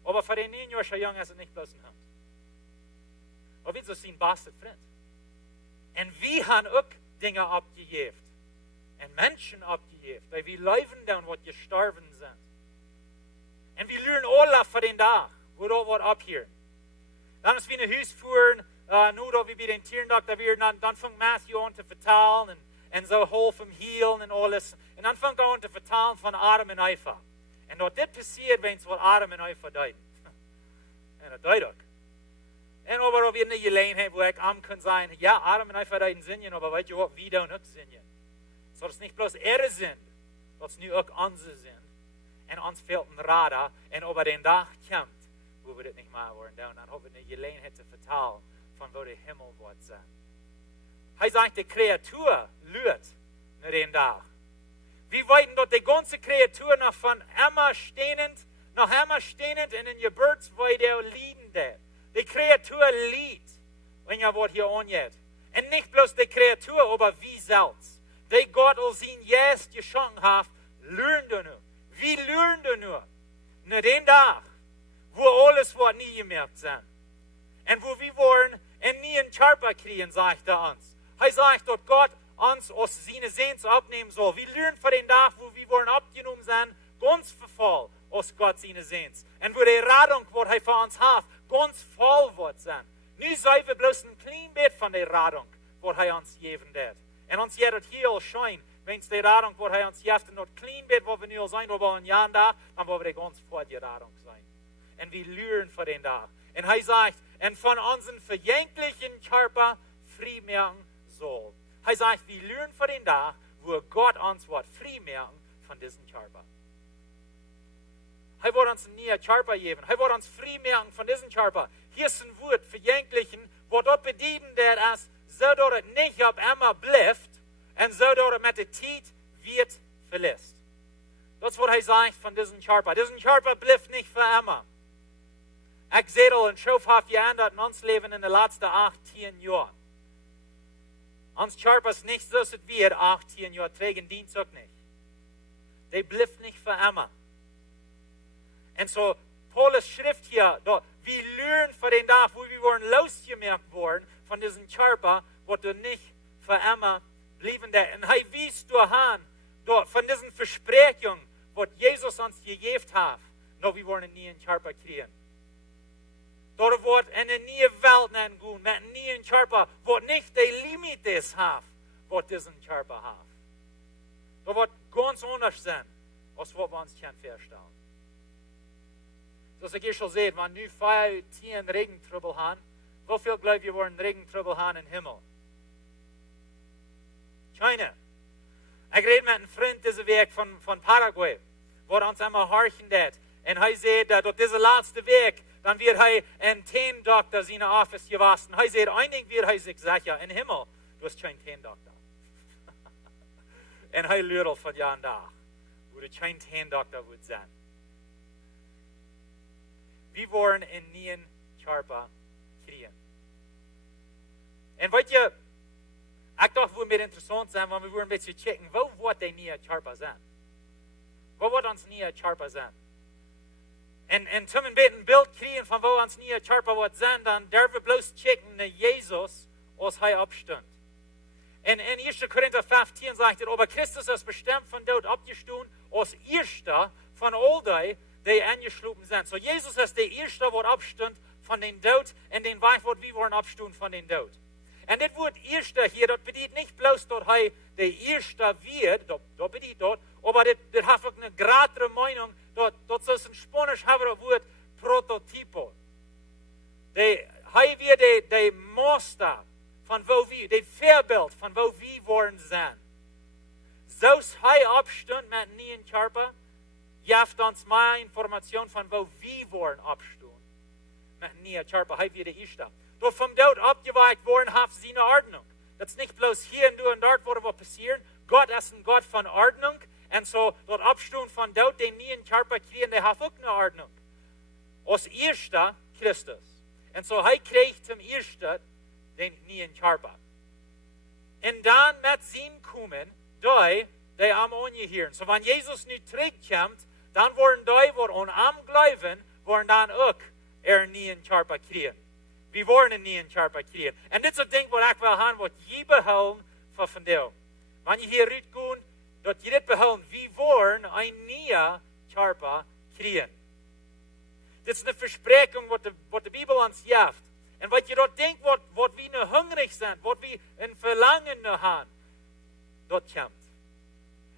Aber für den 9 Jahre jung ist es nicht bloß ein Hund. Aber wir sind sein bester Freund. Und wir haben auch Dinge abgegeben. Und Menschen abgegeben, weil wir leben da und was gestorben sind. Und wir lernen alle für den Tag, wo dort wird abhören. Dann ist wie ein Haus fuhren, nur da wie bei den Tierendoktor werden, dann fängt Matthew an zu vertellen und so helfen, healen und alles. Und dann fängt er an zu vertellen von Adam und Eva. Und dort das passiert, wenn es Adam und Eva deuten. Und das deut auch. Und aber wir eine Gelegenheit, wo ich am kann sein, ja, Adam und Eva deuten Sinn, aber weißt du was, wir da auch Sinn. So das ist nicht bloß ihre Sinn, das ist nur auch unsere Sinn. Und uns fehlt ein Radar, und über den Tag kommt, wo wir das nicht mehr wollen. Und dann haben wir eine Gelegenheit zu vertellen, von wo der Himmel wird sein. Er sagt, die Kreatur lügt nach den Tag. Wir weiten dort die ganze Kreatur noch von immer stehend und in Geburtsweide liedende. Die Kreatur liebt, wenn ihr Wort hier angeht. Und nicht bloß die Kreatur, aber wie selbst. Die Gott als ihn jetzt geschaffen hat, lernen du nur. Wie lernen du nur? Nach den Tag, wo alles wird nie gemerkt sein. Und wo wir wollen und nie einen Körper kriegen, sagt er uns. Er sagt, dass Gott uns aus seinen Sehns abnehmen soll. Wir lernen von den Tag, wo wir wollen abgenommen sein, ganz voll aus Gott seine Sehns. Und wo die Radung, die er für uns hat, ganz voll wird sein. Nicht sei wir bloß ein klein Bett von der Radung, die er uns geben wird. Und uns jedet hier schein, wenn es die Radung, die er uns gibt, und das klein Bett, wo wir nicht sein, wo wir ein Jahr da, dann wollen wir ganz vor die Radung sein. Und wir lernen von den Tag. Und er sagt, und von unseren vergänglichen Körper frei merken soll. Er sagt, wir lernen von den Tag, wo Gott uns wird frei merken von diesem Körper. Er wird uns nie einen Körper geben. Er wird uns frei merken von diesem Körper. Hier ist ein Wort vergänglichen, wo dort bedienen der ist, so dass es nicht auf einmal bleibt und so dass es mit der Zeit wird verlässt. Das ist, was er sagt von diesem Körper. Diesen Körper bleibt nicht für immer. Ich sehe und Schuf hat geändert in uns Leben in den letzten 18 Jahren. Uns Körper ist nicht so, dass wir 18 Jahre tragen, Dienst auch nicht. Die bleibt nicht für immer. Und so, Paulus Schrift hier, da, wir lernen von den Tag, wo wir wurden losgemerkt worden von diesem Körper, wo du nicht für immer blieben. Und er wies durch an, von diesen Versprechungen, was Jesus uns gegeben hat, noch wir wollen nie einen Körper kriegen. Dort wordt in een nieuwe wereld naartoe, met een nieuwe körper, wat niet de limites heeft, wat deze körper heeft. Dat wordt ganz anders zijn, als wat we ons kunnen voorstellen. Zoals ik eerst al zei, wenn nu 10 Regentrubbel haben, hoeveel geloof je worden Regentrubbel haben in Himmel? Keine. Ik reed met een vriend deze week van Paraguay, waar ons allemaal harken deed. En hij zei dat op deze laatste week, dan weer hij een teendokter zijn office gewassen. Hij zei, eindelijk weer hij zich zegt, ja, in Himmel, du hast geen teendokter. En hij leert van ja en dag, hoe er geen teendokter moet zijn. We worden een nieuwe körper krijgen. En weet je, ik dacht, het would interessant zijn, want we willen een beetje checken, wat wordt die nieuwe körper zijn? Wat wordt ons nieuwe körper zijn? En toen we een beeld krijgen van wat ons nieuwe körper wordt zijn, dan durven we bloos checken naar Jezus, als hij opstond. En in 1. Korinther 15 sagt er, aber Christus ist bestimmt von Tod abgestoßen, als Erster von all die angeschlagen sind. So Jesus ist der Erste, der abstund von den Tod, und den Weg, wo wir wollen abstund von den Tod. Und das Wort Erster hier, das bedeutet nicht bloß, dass er der Erste wird, das bedeutet das, aber das hat auch eine gradere Meinung, das ist in Spanisch haben wir das Wort Prototypo. Er wird der Master von wo wir, das Vorbild von wo wir wollen sein. So ist er abstund mit einem neuen Körper, gibt uns mehr Information von wo wir wollen abstund mit einem neuen Körper. Er wird der Erste. Doch vom Tod abgeweicht worden, hat seine Ordnung. Das ist nicht bloß hier und dort, wo was passiert. Gott ist ein Gott von Ordnung. Und so, dort Abstund von Tod, den neuen Körper kriegen, der hat auch eine Ordnung. Als Erster Christus. Und so, er kriegt zum Ersten den neuen Körper. Und dann mit seinem Kommen, die am angehören. So, wenn Jesus nicht zurückkommt, dann wollen die, die an ihm glauben, wollen dann auch einen neuen Körper kriegen. Wir wollen einen neuen Körper kriegen. Und das ist ein Ding, was ich will haben, was je behalten von vandaag. Wenn ihr hier rausgehen, dass ihr das behalten, wir wollen einen neuen Körper kriegen. Das ist eine Versprechung, was die Bibel uns gibt. Und was ihr dort denkt, was wir noch hungrig sind, was wir ein Verlangen noch haben, dort kommt.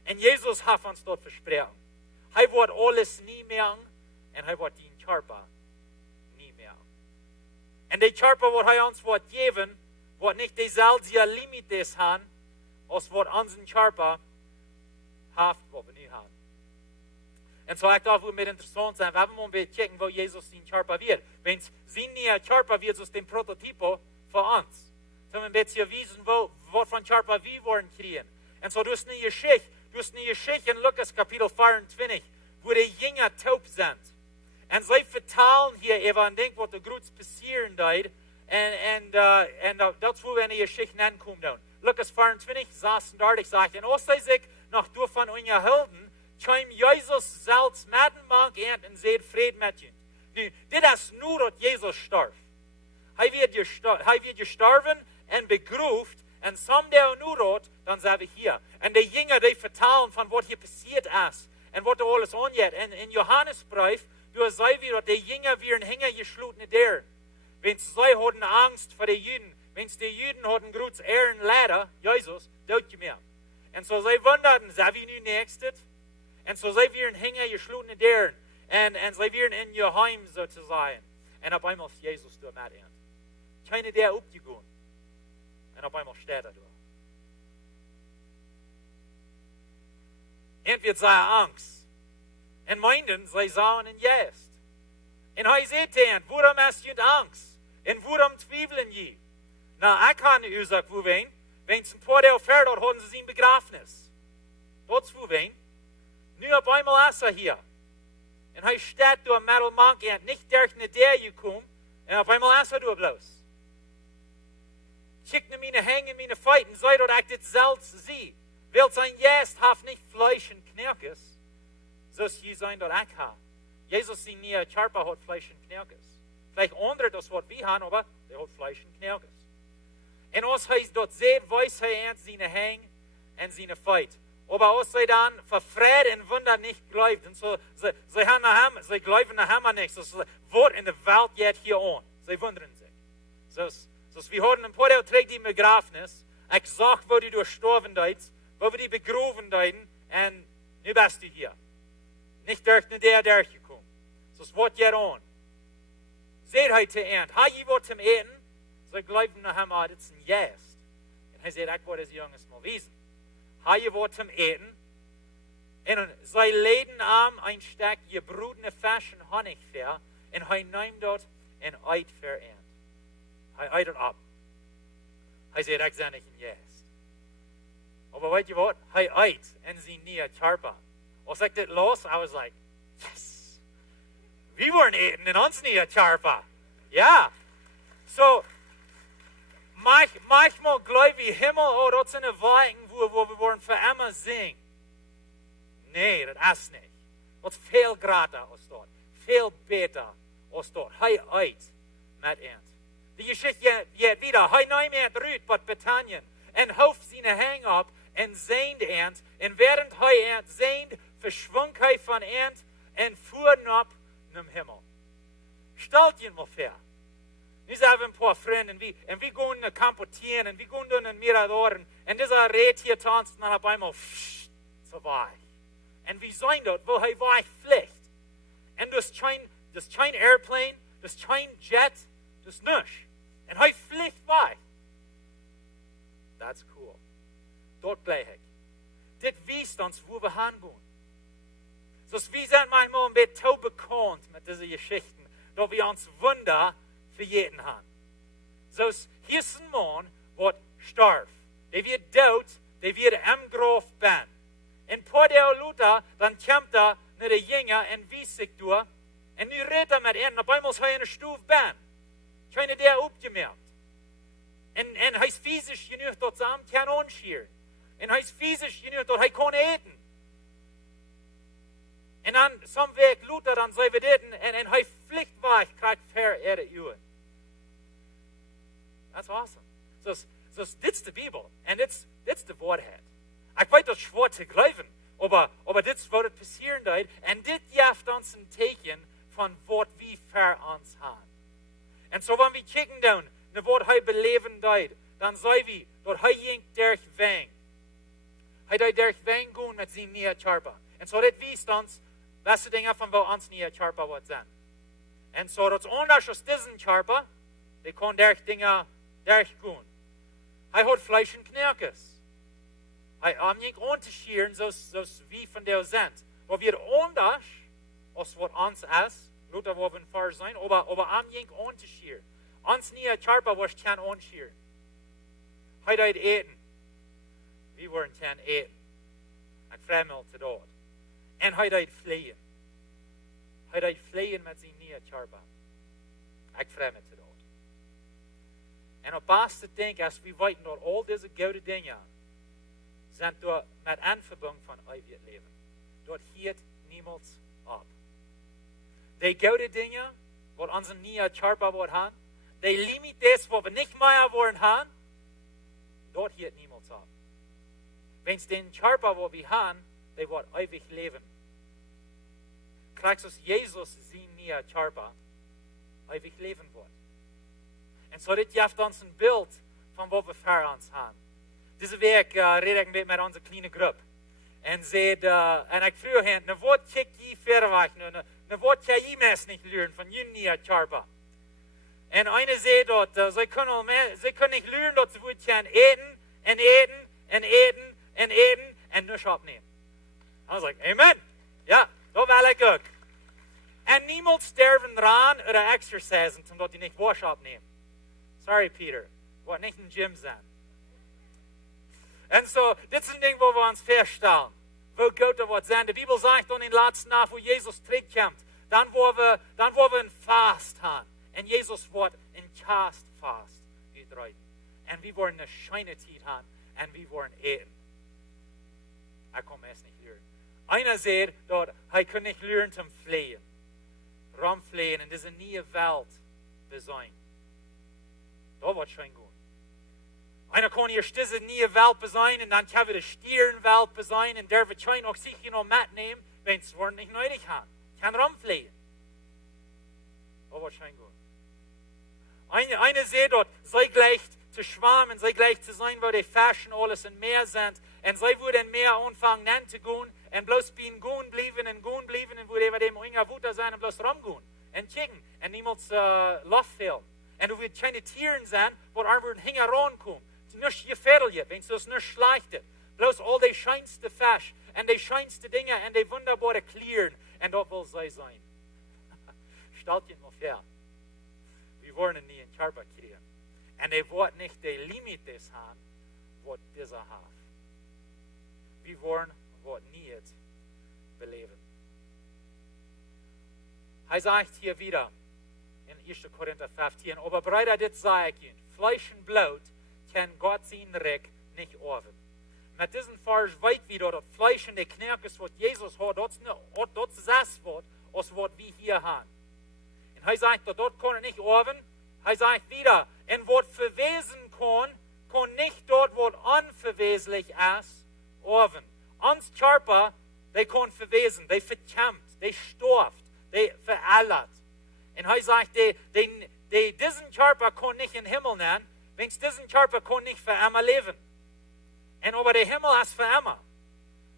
Und Jesus hat uns dort versprochen. Er wird alles nie mehr und er wird den Körper nie mehr. Und der Körper, was er uns wird geben, wird nicht dieselbe Limites haben, als was unser Körper hat, was wir nicht haben. Und so, ich dachte, es wird interessant sein, wenn wir mal checken, wo Jesus den Körper wird. Wenn es sein neuer Körper wird, ist den Prototypo für uns. So, wir ein bisschen wissen, was von Körper wir wollen kriegen. Und so, du hast eine Geschichte in Lukas Kapitel 24, wo die Jünger taub sind. Und sie vertellen hier über ein Ding, was da groß passieren wird. Und das, wo wir eine Geschichte ankommen. Lukas 24, 36 sagt, und als sie sich noch durch von euren Helden, kam Jesus selbst mit dem Mann und seht Frieden mit ihnen. Das ist nur, dass Jesus starb. Er wird gestorben und begruft, und zum der nur dort, dann sind wir hier. Und die Jünger, die vertellen von was hier passiert ist und was da alles angeht. Und in Johannesbrief, du sagst wir, dass die Jünger wie ein Hänger geschlossen der. Wenn sie hatten Angst vor den Juden, wenn die Juden hatten groß Ehren leider, Jesus, dort gemerkt. Und so sie wunderten, sind wir nun nächstes? Und so sie werden Hänger geschlossen der. Und sie werden in ihr Heim sozusagen. Und auf einmal ist Jesus dort mit ihnen. Keiner der aufgegangen. Und auf einmal steht er da. Und wird seine Angst. Und meinten, sie sahen ihn jetzt. Und er sagt ihnen, warum hast du Angst? Und warum zweifeln sie? Na, ich kann nicht sagen, wo wen. Wenn es ein paar Tage fährt, haben sie sein Begrafnis. Dort wo wen. Nu auf einmal ist er hier. Und er steht da mit dem Mann und nicht durch eine der gekommen. Und auf einmal ist er da bloß. Schickt mir meine Hänge, meine Feiten, sei dort ich das selbst sie. Weil sein Jest hat nicht Fleisch und Knirkes, so ist je sein dort ich habe. Jesus sein neuer Körper hat Fleisch und Knirkes. Vielleicht andere das, was wir haben, aber der hat Fleisch und Knirkes. Und als er dort sieht, weiß er seine Hänge und seine Feiten. aber auch sie dann verfreut und Wunder nicht glaubt. Und so, sie glauben nachher nicht. So, was in der Welt geht hier an? Sie wundern sich. So, wir haben ein paar Tage trägt die Begrafnis. Ich sag, wo die durchstorben deut, wo wir die begraven deuten, und nu bist du hier. Nicht durch der durchgekommen. So, es wird geht an. Seht heute Ernst. Ha, je wird zum Eten? Sie glauben nachher, das ist ein Jäst. Und er sagt, ich wollte das Junges mal wissen. Ha, je wird zum Eten? Und sie leden am ein Stück gebrutene Fisch und Honig für, und er nimmt dort und eit für ihn. Er eit ab. Er sagt, ich sei nicht ein Jäst. Aber weißt du was? Er eit und sie nie charpa. Als ich das los, I was like, yes. Wir wollen eten und uns nie charpa. Ja. So, manchmal glaube ich, Himmel, oh, das sind eine Wolken, wo wir wollen für immer singen. Nee, das ist nicht. Das ist viel grater als dort. Viel besser als dort. Hij uit met ent. Die Geschichte geht wieder. Hij neemt het Ruth bij Bethanien en hooft zijn hang op en zeend ent. En während hij ent zeend, verschwunk hij van ent en voer op naar Himmel. Stelt je mal vor. Nu zijn we een paar vrienden en we gaan naar Kampuchea en we gaan naar Miradoren en deze reed hier tanzt dan op einmal vorbei. En we zijn dort, wo hij wegvliegt. En dus geen airplane, dus geen jet, dus niks. En hij vliegt weg. That's cool. Dort blijf ik. Dit wijst ons wo we gaan gaan. Dus we zijn manchmal een beetje te bekannt met deze Geschichten, dat we ons Wunder vergeten haben. Dus hier is een man wat starf. Die wird dood, die wird am Graf ben. En paar dagen later, dan komt naar de jongen en wijst zich door. En nu redt met hen, op einmal is hij in een stoef ben. Keine der opgemerkt. En hij is fysisch genoeg dat ze hem kan aanschieren. En hij is fysisch genoeg dat hij kan eten. En dan, some week later, dan zijn we dit en hij vliegt weg, krijgt vererde uren. That's awesome. So dit is de Bibel. En dit is de waarheid. Ik weet dat het schwer te geloven, aber dit is wat het passieren deed. En dit geeft ons een teken van wat we voor ons hebben. En zo, wanneer we kijken dan naar wat hij beleven deed, dan zijn we dat hij jinkt durch weng. Hij deed durch weng gaan met zijn nieuwe charpa. En zo, dit wijst ons, welke dingen van wat ons nieuwe charpa wat zijn. En zo, dat is anders als deze charpa, die kan durch dingen durchgaan. Hij had Fleisch en Knirkes. Hij am niet onderscheiden zoals wie van der zijn. Maar weer anders als wat ons is, Luther wo wir fair sein, aber am nicht unterschieden. Ons nie charpa was kann unterschieden. Hij deed eten. We waren can eten. Ik vrij me te dort. En hij deed vleien. Hij deed vleien met zijn nieuwe charpa. Ik vrij me te dort. En op basis te denken, als we weten dat al deze goede dingen zijn door met aanverbinding van eeuwig leven. Dat hield niemand op. Die goede dingen, wat onze nieuwe charpa wordt gaan, die limites, wat we niet meer worden gaan, dat hield niemand op. Wenn es den charpa, wat we gaan, die wordt eeuwig leven. Krijgt als Jezus zijn nieuwe charpa, eeuwig leven wordt. En zo dit geeft ons een beeld van wat we voor ons hebben. Deze week red ik met onze kleine groep. En ik vroeg hen, wat kijk je verder weg? Wat kan je mensen niet leren van jullie nieuwe charpa? En eine zei dat ze kunnen niet leren dat ze goed gaan eten en eten en eten en eten en niks opnemen. I was like, amen. Ja, dat wil ik ook. En niemand sterven eraan oder exercisen, omdat die niet wash opnemen. Sorry, Peter. Wat niet een gym zijn. En zo, dit is een ding waar we ons feststellen. Wo Gott er wat zijn. De Bibel zegt dan in laatste nacht, wo Jesus terugkomt, dan waar we een fast hebben. En Jezus wordt een fast uitreiden. En we worden een schijne tijd hebben. En we worden eten. Hij kan es niet leren. Einer zegt dat hij kan niet leren te vleien. Rumvleien. En dit is een nieuwe wereld we zijn. Dat wordt schön gut. Einer kann hier diese nieuwe Welpe sein und dann kann wieder Stierenwelpe sein und der wird schon auch sicher noch mitnehmen, wenn es wohl nicht nötig hat. Kann rumfliegen. Aber wahrscheinlich gut. Eine sieht dort, sei gleich zu schwammen, sei gleich zu sein, weil die Fischen alles in Meer sind. Und sei würden mehr anfangen an zu gehen und bloß bin gehen bleiben und wo die dem Unger Wutter sein und bloß rumgehen. Und kicken und niemals Luft fehlen. Und du wirst keine Tieren sein, wo einfach hinter rankommen. Nicht gefährlich, wenn es das nicht schlechtet. Bloß all die scheinste Fisch und die scheinste Dinge und die wunderbare Klieren. Und dort will sie sein. Stellt euch mal vor. Wir wollen nie in Körper kriegen. Und die wollen nicht die Limites haben, was dieser hat. Wir wollen was nicht beleben. Er sagt hier wieder in 1. Korinther 15, aber Brüder, das sage ich Ihnen, Fleisch und Blut kann Gott sein Reich nicht orven. Mit diesem Vers weit wieder, das Fleisch und die Knirkes, was Jesus hat, das ist das Wort, als was wir hier haben. Und er sagt, dort kann er nicht orven. Er sagt wieder, und was verwesen kann nicht dort, was unverweslich ist, orven. Uns Körper, die kann verwesen, die verkämpft, die stirbt, die verallert. Und er sagt, diesen Körper kann nicht in den Himmel nehmen, wenn es diesen Körper kann nicht für immer leben. Und aber der Himmel ist für immer.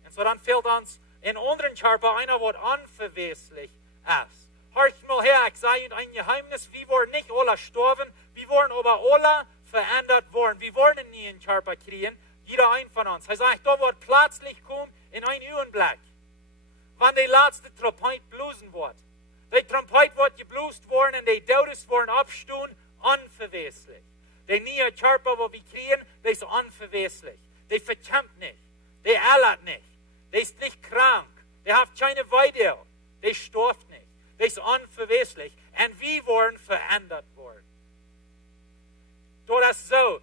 Und so dann fehlt uns in unseren Körper einer, was unverweslich ist. Hört mal her, ich sage Ihnen ein Geheimnis, wir wollen nicht alle sterben, wir wollen aber alle verändert worden. Wir wollen nie einen Körper kriegen, jeder ein von uns. Er sagt, da wird plötzlich kommen in einen Augenblick, wann die letzte Trompete blusen wird. Die Trompete wird geblust worden und die Todes werden abstehen, unverweslich. Der neue Körper, den wir kriegen, der ist unverweslich. Der verkämpft nicht. Der allert nicht. Der ist nicht krank. Der hat keine Weide. Der stirbt nicht. Der ist unverweslich. Und wir wollen verändert worden. Das ist so.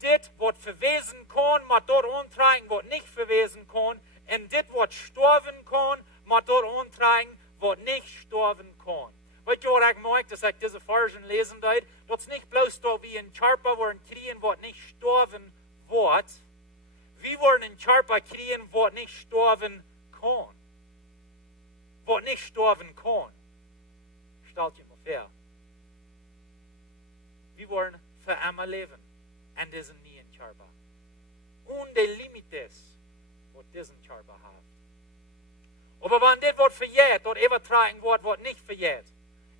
Das, was verwesen kann, muss dort umtragen, was nicht verwesen kann. Und das, was sterben kann, muss dort umtragen, was nicht sterben kann. Weil ich auch mag, dass ich diese Versen lesen darf, dass es nicht bloß da wie ein Körper wollen kriegen, was nicht sterben wird. Wir wollen einen Körper kriegen, was nicht sterben kann. Was nicht sterben kann. Stellt euch mal vor. Wir wollen für immer leben. Und diesen neuen Körper. Und die Limites, was diesen Körper hat. Aber wenn das wird verjährt, dort übertragen wird, was nicht verjährt.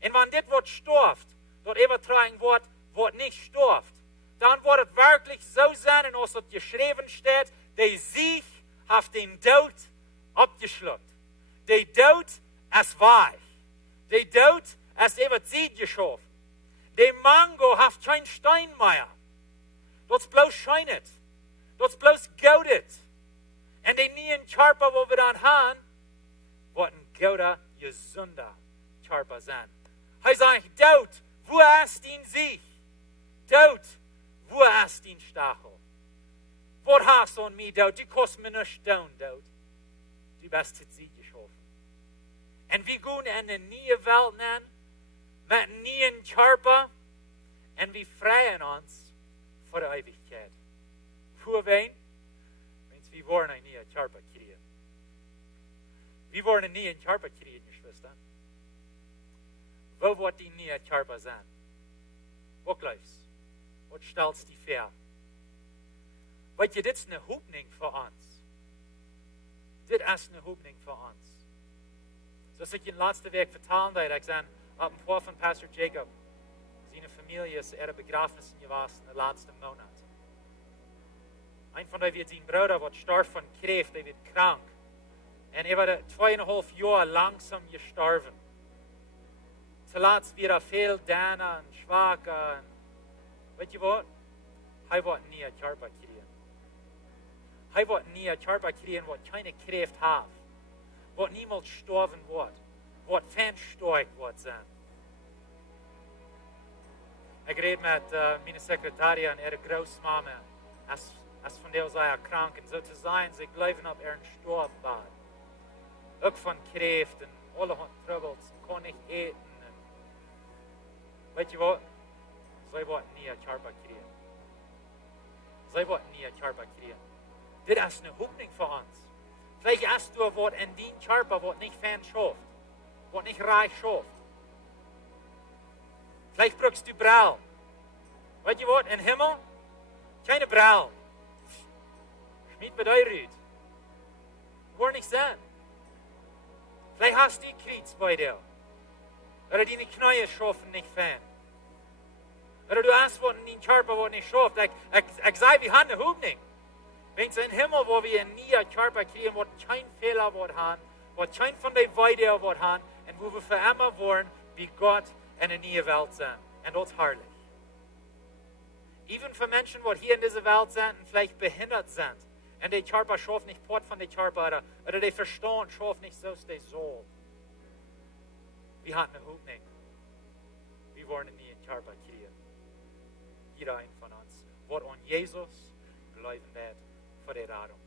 Und wenn das wird stirbt, dort übertragen wird, was nicht stirbt, dann wird es wirklich so sein, als es geschrieben steht, der Sieg hat den Tod abgeschluckt. Der Tod ist weich. Der Tod ist über die Seite geschoben. Der Mango hat kein Stein mehr. Das bloß scheinet. Das bloß gaudet. Und den neuen Körper, wo wir dann haben, wird ein guter, gesunder Körper sein. Er sagt, Tod, wo ist dein Sieg? Tod, wo ist dein Stachel? Was hast du an mir, Tod? Du kannst mir nicht tun, Tod. Du bist zu Sieg geschoben. Und wir gehen in eine neue Welt nennen, mit einem neuen Körper, und wir freuen uns für die Ewigkeit. Für wen? Wenn wir wollen einen neuen Körper kriegen. Wir wollen einen neuen Körper kriegen, Geschwister. Wo wird die neue Körper sein? Wo glaubst du? Was stellst du dir vor? Weil das ist eine Hoffnung für uns. Das ist eine Hoffnung für uns. So als ich in letzter Woche vertalen habe, ich sage, ab dem Vor von Pastor Jacob, seine Familie ist ihre Begräbnis gewesen in den letzten Monat. Ein von denen, sein Bruder, wird stark von Krebs, der wird krank. Und er wird 2,5 Jahre langsam gestorben. Zuletzt wird er viel dünner und schwacher. Weißt du was? Er wird nie einen Körper kriegen. Er wird nie einen Körper kriegen, der keine Kraft hat. Der niemals sterben wird. Der fernsteuert wird sein. Ich rede mit meiner Sekretärin und ihrer Großmama, als von der sei krank und so zu sein, sie bleiben auf ihren Storbad. Auch von Kraft und alle haben Troubles und können nicht eten. Weißt du was? Sie wollten nie einen Körper kriegen. sie wollten nie ein Körper kriegen. Das ist eine Hoffnung für uns. Vielleicht hast du ein Wort in deinem Körper, was nicht fern schafft, was nicht reich schafft. Vielleicht brauchst du Brau. Weißt du was? Im Himmel, keine Brau. Schmied mit euch Rüd. Wo nicht sein. Vielleicht hast du Kreuz bei dir. Oder deine Knie schaffen nicht fern. Oder du hast was in deinem Körper, was nicht schafft. Ich sage, wir haben eine Hoffnung. Wenn es im Himmel, wo wir nie einen Körper kriegen, wo kein Fehler haben, wo kein von den Weiden haben, und wo wir für immer wollen, wie Gott in eine neue Welt sind. Und das ist herrlich. Even für Menschen, die hier in dieser Welt sind und vielleicht behindert sind, und der Körper schafft nicht Port von der Körper, oder der Verstand schafft nicht so, der soll. Wir haben eine Hoffnung. Wir wollen nie einen Körper kriegen. Jeder ein von uns wird an Jesus bleiben wird für die Rettung.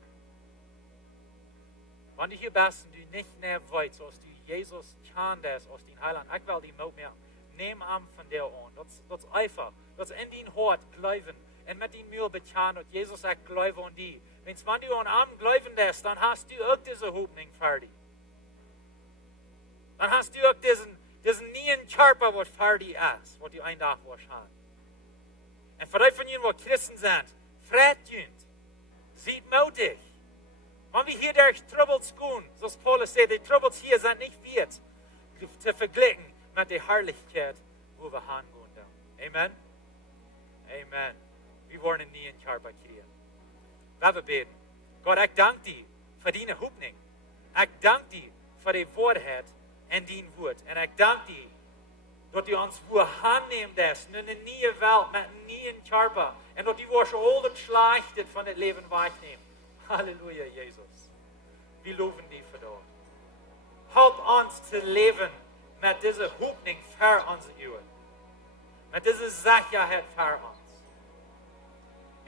Wenn du hier bist und du nicht mehr weißt, als du Jesus kennst, aus dem Heiland, ich will die Mut mehr nehmen von dir an. Das ist einfach. Das ist in dein Hort glauben und mit deinem Mühl bekennen und Jesus sagt, glaube an die. Wenn du an Abend glauben lässt, dann hast du auch diese Hoffnung fertig. Dann hast du auch diesen neuen Körper, der fertig ist, was du einen Tag haben. Und für die von ihnen, die Christen sind, freut euch. Seid mutig. Wenn wir hier durch Troubles gehen, so wie Paulus sagt, die Troubles hier sind nicht wert zu vergleichen mit der Herrlichkeit, wo wir hingehen. Amen? Amen. Wir wollen nie einen Körper kriegen. Wir beten. Gott, ich danke dir für deine Hoffnung. Ich danke dir für die Wahrheit in dein Wort. Und ich danke dir, dass du uns annehmen lässt in eine neue Welt mit einem neuen Körper. Und dass du uns all das Schlechte von dem Leben wegnehmen. Halleluja, Jesus. Wir loben dich für das. Help uns zu leben mit dieser Hoffnung für unsere Ehe. Mit dieser Sicherheit für uns.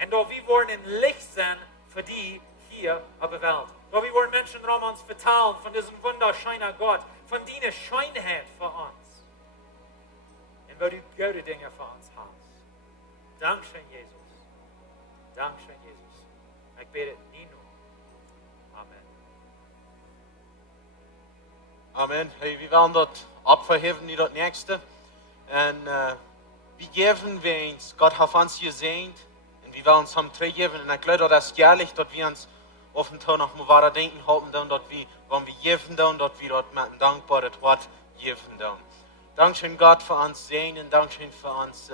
Und dass wir wollen ein Licht sein für die hier auf der Welt. Dass wir wollen Menschen um uns vertellen von diesem wunderschönen Gott, von deiner Schönheit für uns. Und weil du gute Dinge für uns hast. Dankeschön, Jesus. Dankeschön, Jesus. Ich bete nie nur. Amen. Amen. Hey, wir werden dort abverheben, die dort nächste. Und wir geben wir uns. Gott hat uns gesehen. Und wir wollen uns haben drei geben. Und ich glaube, das ist jährlich, dass wir uns auf den Tag noch mal denken halten, dass wir, wenn wir geben, dass wir dort mit einem dankbaren Wort geben. Dankeschön, Gott, für uns sehen. Und Dankeschön für uns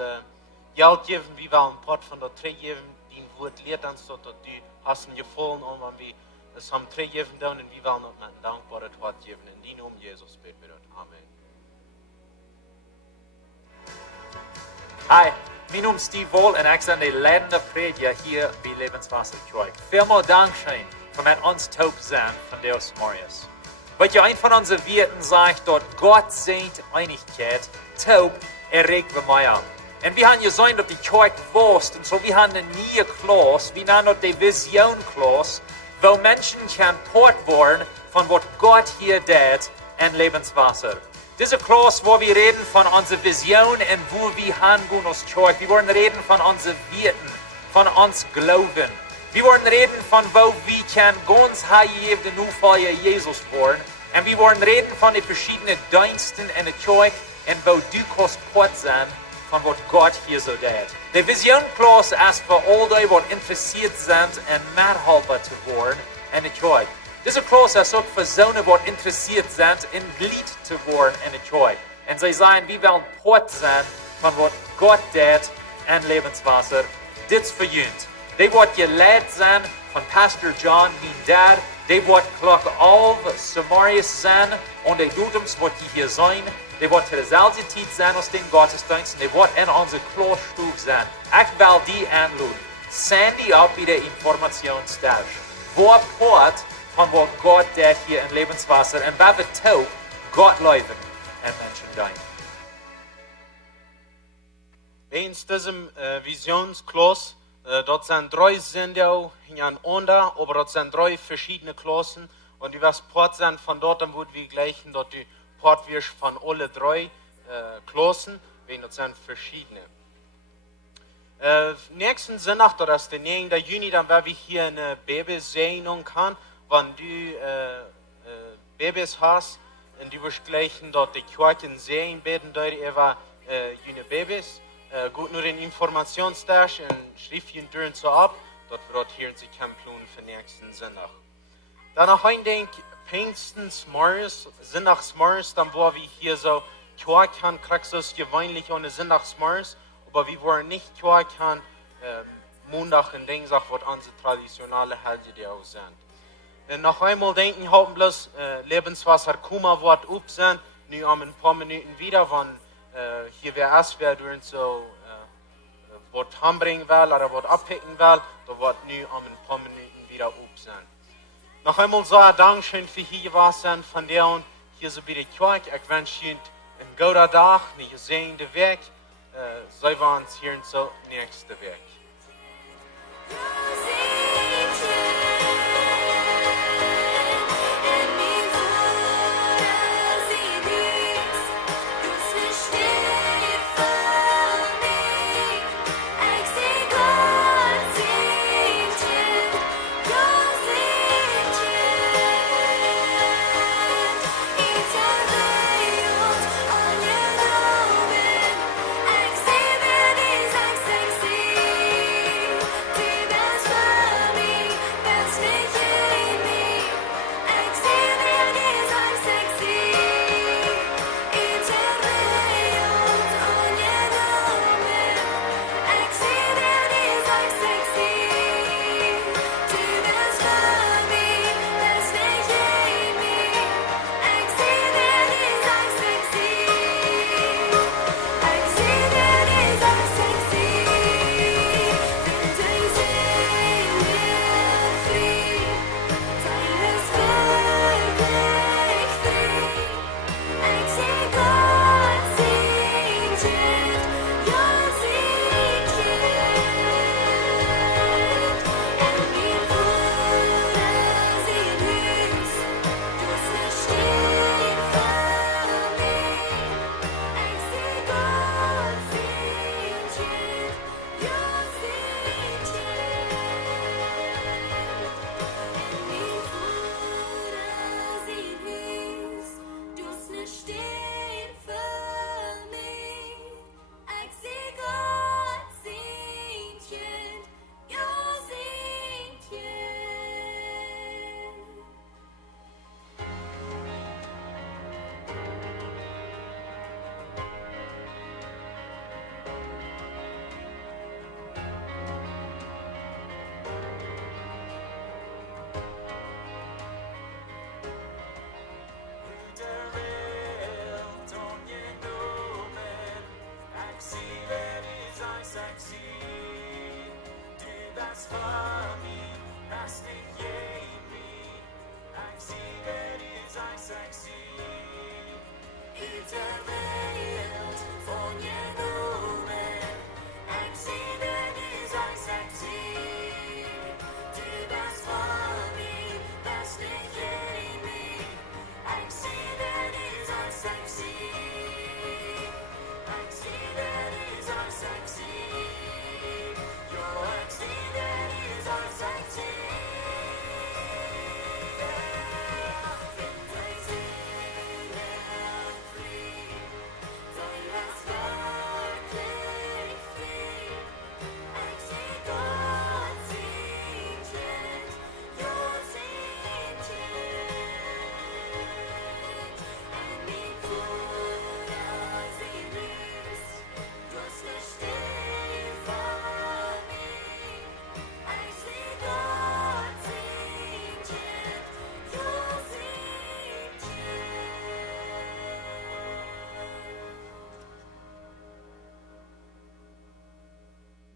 Geld geben. Wir wollen ein paar von der drei geben. Dein Wort lehrt uns, dass du hast ihn gefallen. Und wenn wir es haben drei geben, und wir wollen dort mit einem dankbaren Wort geben. In die Namen Jesus beten wir dort. Amen. Hi, mein Name ist Steve Wohl und ich bin der leitende Prediger hier bei Lebenswasser Kirche. Vielen Dankeschön für mit uns taub sein von Deus Morius. Weil ja ein von unseren Werten sagt, dort Gott sehnt Einigkeit, taub erregt wir mehr an. Und wir haben gesehen, dass die Kirche wächst und so wir haben eine neue Klasse, wir nennen das die Vision Klasse, wo Menschen kann port werden von was Gott hier tut in Lebenswasser. Diese Klasse, wo wir reden von unserer Vision und wo wir hingehen als Kirche. Wir wollen reden von unseren Werten, von uns Glauben. Wir wollen reden von wo wir ganz heilig genug für Jesus werden. Und wir wollen reden von den verschiedenen Diensten in der Kirche und wo du kannst Port sein von was Gott hier so tut. Die Vision Klasse ist für all die, die interessiert sind, ein Mithelfer zu werden in der Kirche. Diese Klasse ist auch für Personen, die interessiert sind, ein Glied zu werden in der Kirche. Und sie sagen, wir wollen Port sein von was Gott tut in Lebenswasser. Das ist für uns. Die wird geleitet sein von Pastor John, mein Dad. Die wird Glocke 11 Samarias sein und die Dudums wird hier sein. Die wird zur selben Zeit sein aus den Gottesdiensten. Die wird in unserer Klosterstube sein. Ich will die anladen. Send die ab in der Informationstasche. Wo Port von wo Gott tut hier in Lebenswasser und bei wir taub Gott leben und Menschen dienen. In diesem Visionsklasse, dort sind 3 Sender hintereinander, aber dort sind 3 verschiedene Klassen und die was Port sind von dort, dann wird wir gleichen, dort die Port wirst von alle 3 Klassen, wenn dort sind verschiedene. Nächsten Sonntag, das ist der 9. Juni, dann werden wir hier eine Babysehung haben, wenn du Babys hast und du wirst gleich dort die Kirchen sehen, beten dort über jene Babys. Gut nur den Informationstag und schriftchen durch so ab, dort wird hier sie Kampflohn für nächsten Sonntag. Dann noch ein Ding, Pfingstens morgens, Sonntags morgens, dann wo wir hier so Kirchen kriegst du es gewöhnlich ohne Sonntags morgens, aber wir wollen nicht Kirchen Montag und Dienstag, was unsere traditionelle Helden auch sind. Und noch einmal denken, haben bloß Lebenswasser Kuma wird up sein, nur um ein paar Minuten wieder, wenn hier wer es werden so was anbringen will oder was abpicken will, da wird nur um ein paar Minuten wieder up sein. Noch einmal so ein Dankeschön für hier was sein von der und hier so bei der Kirche. Ich wünsche Ihnen einen guten Tag, einen gesegneten Weg. Sei wir uns hier so nächste Weg. Music.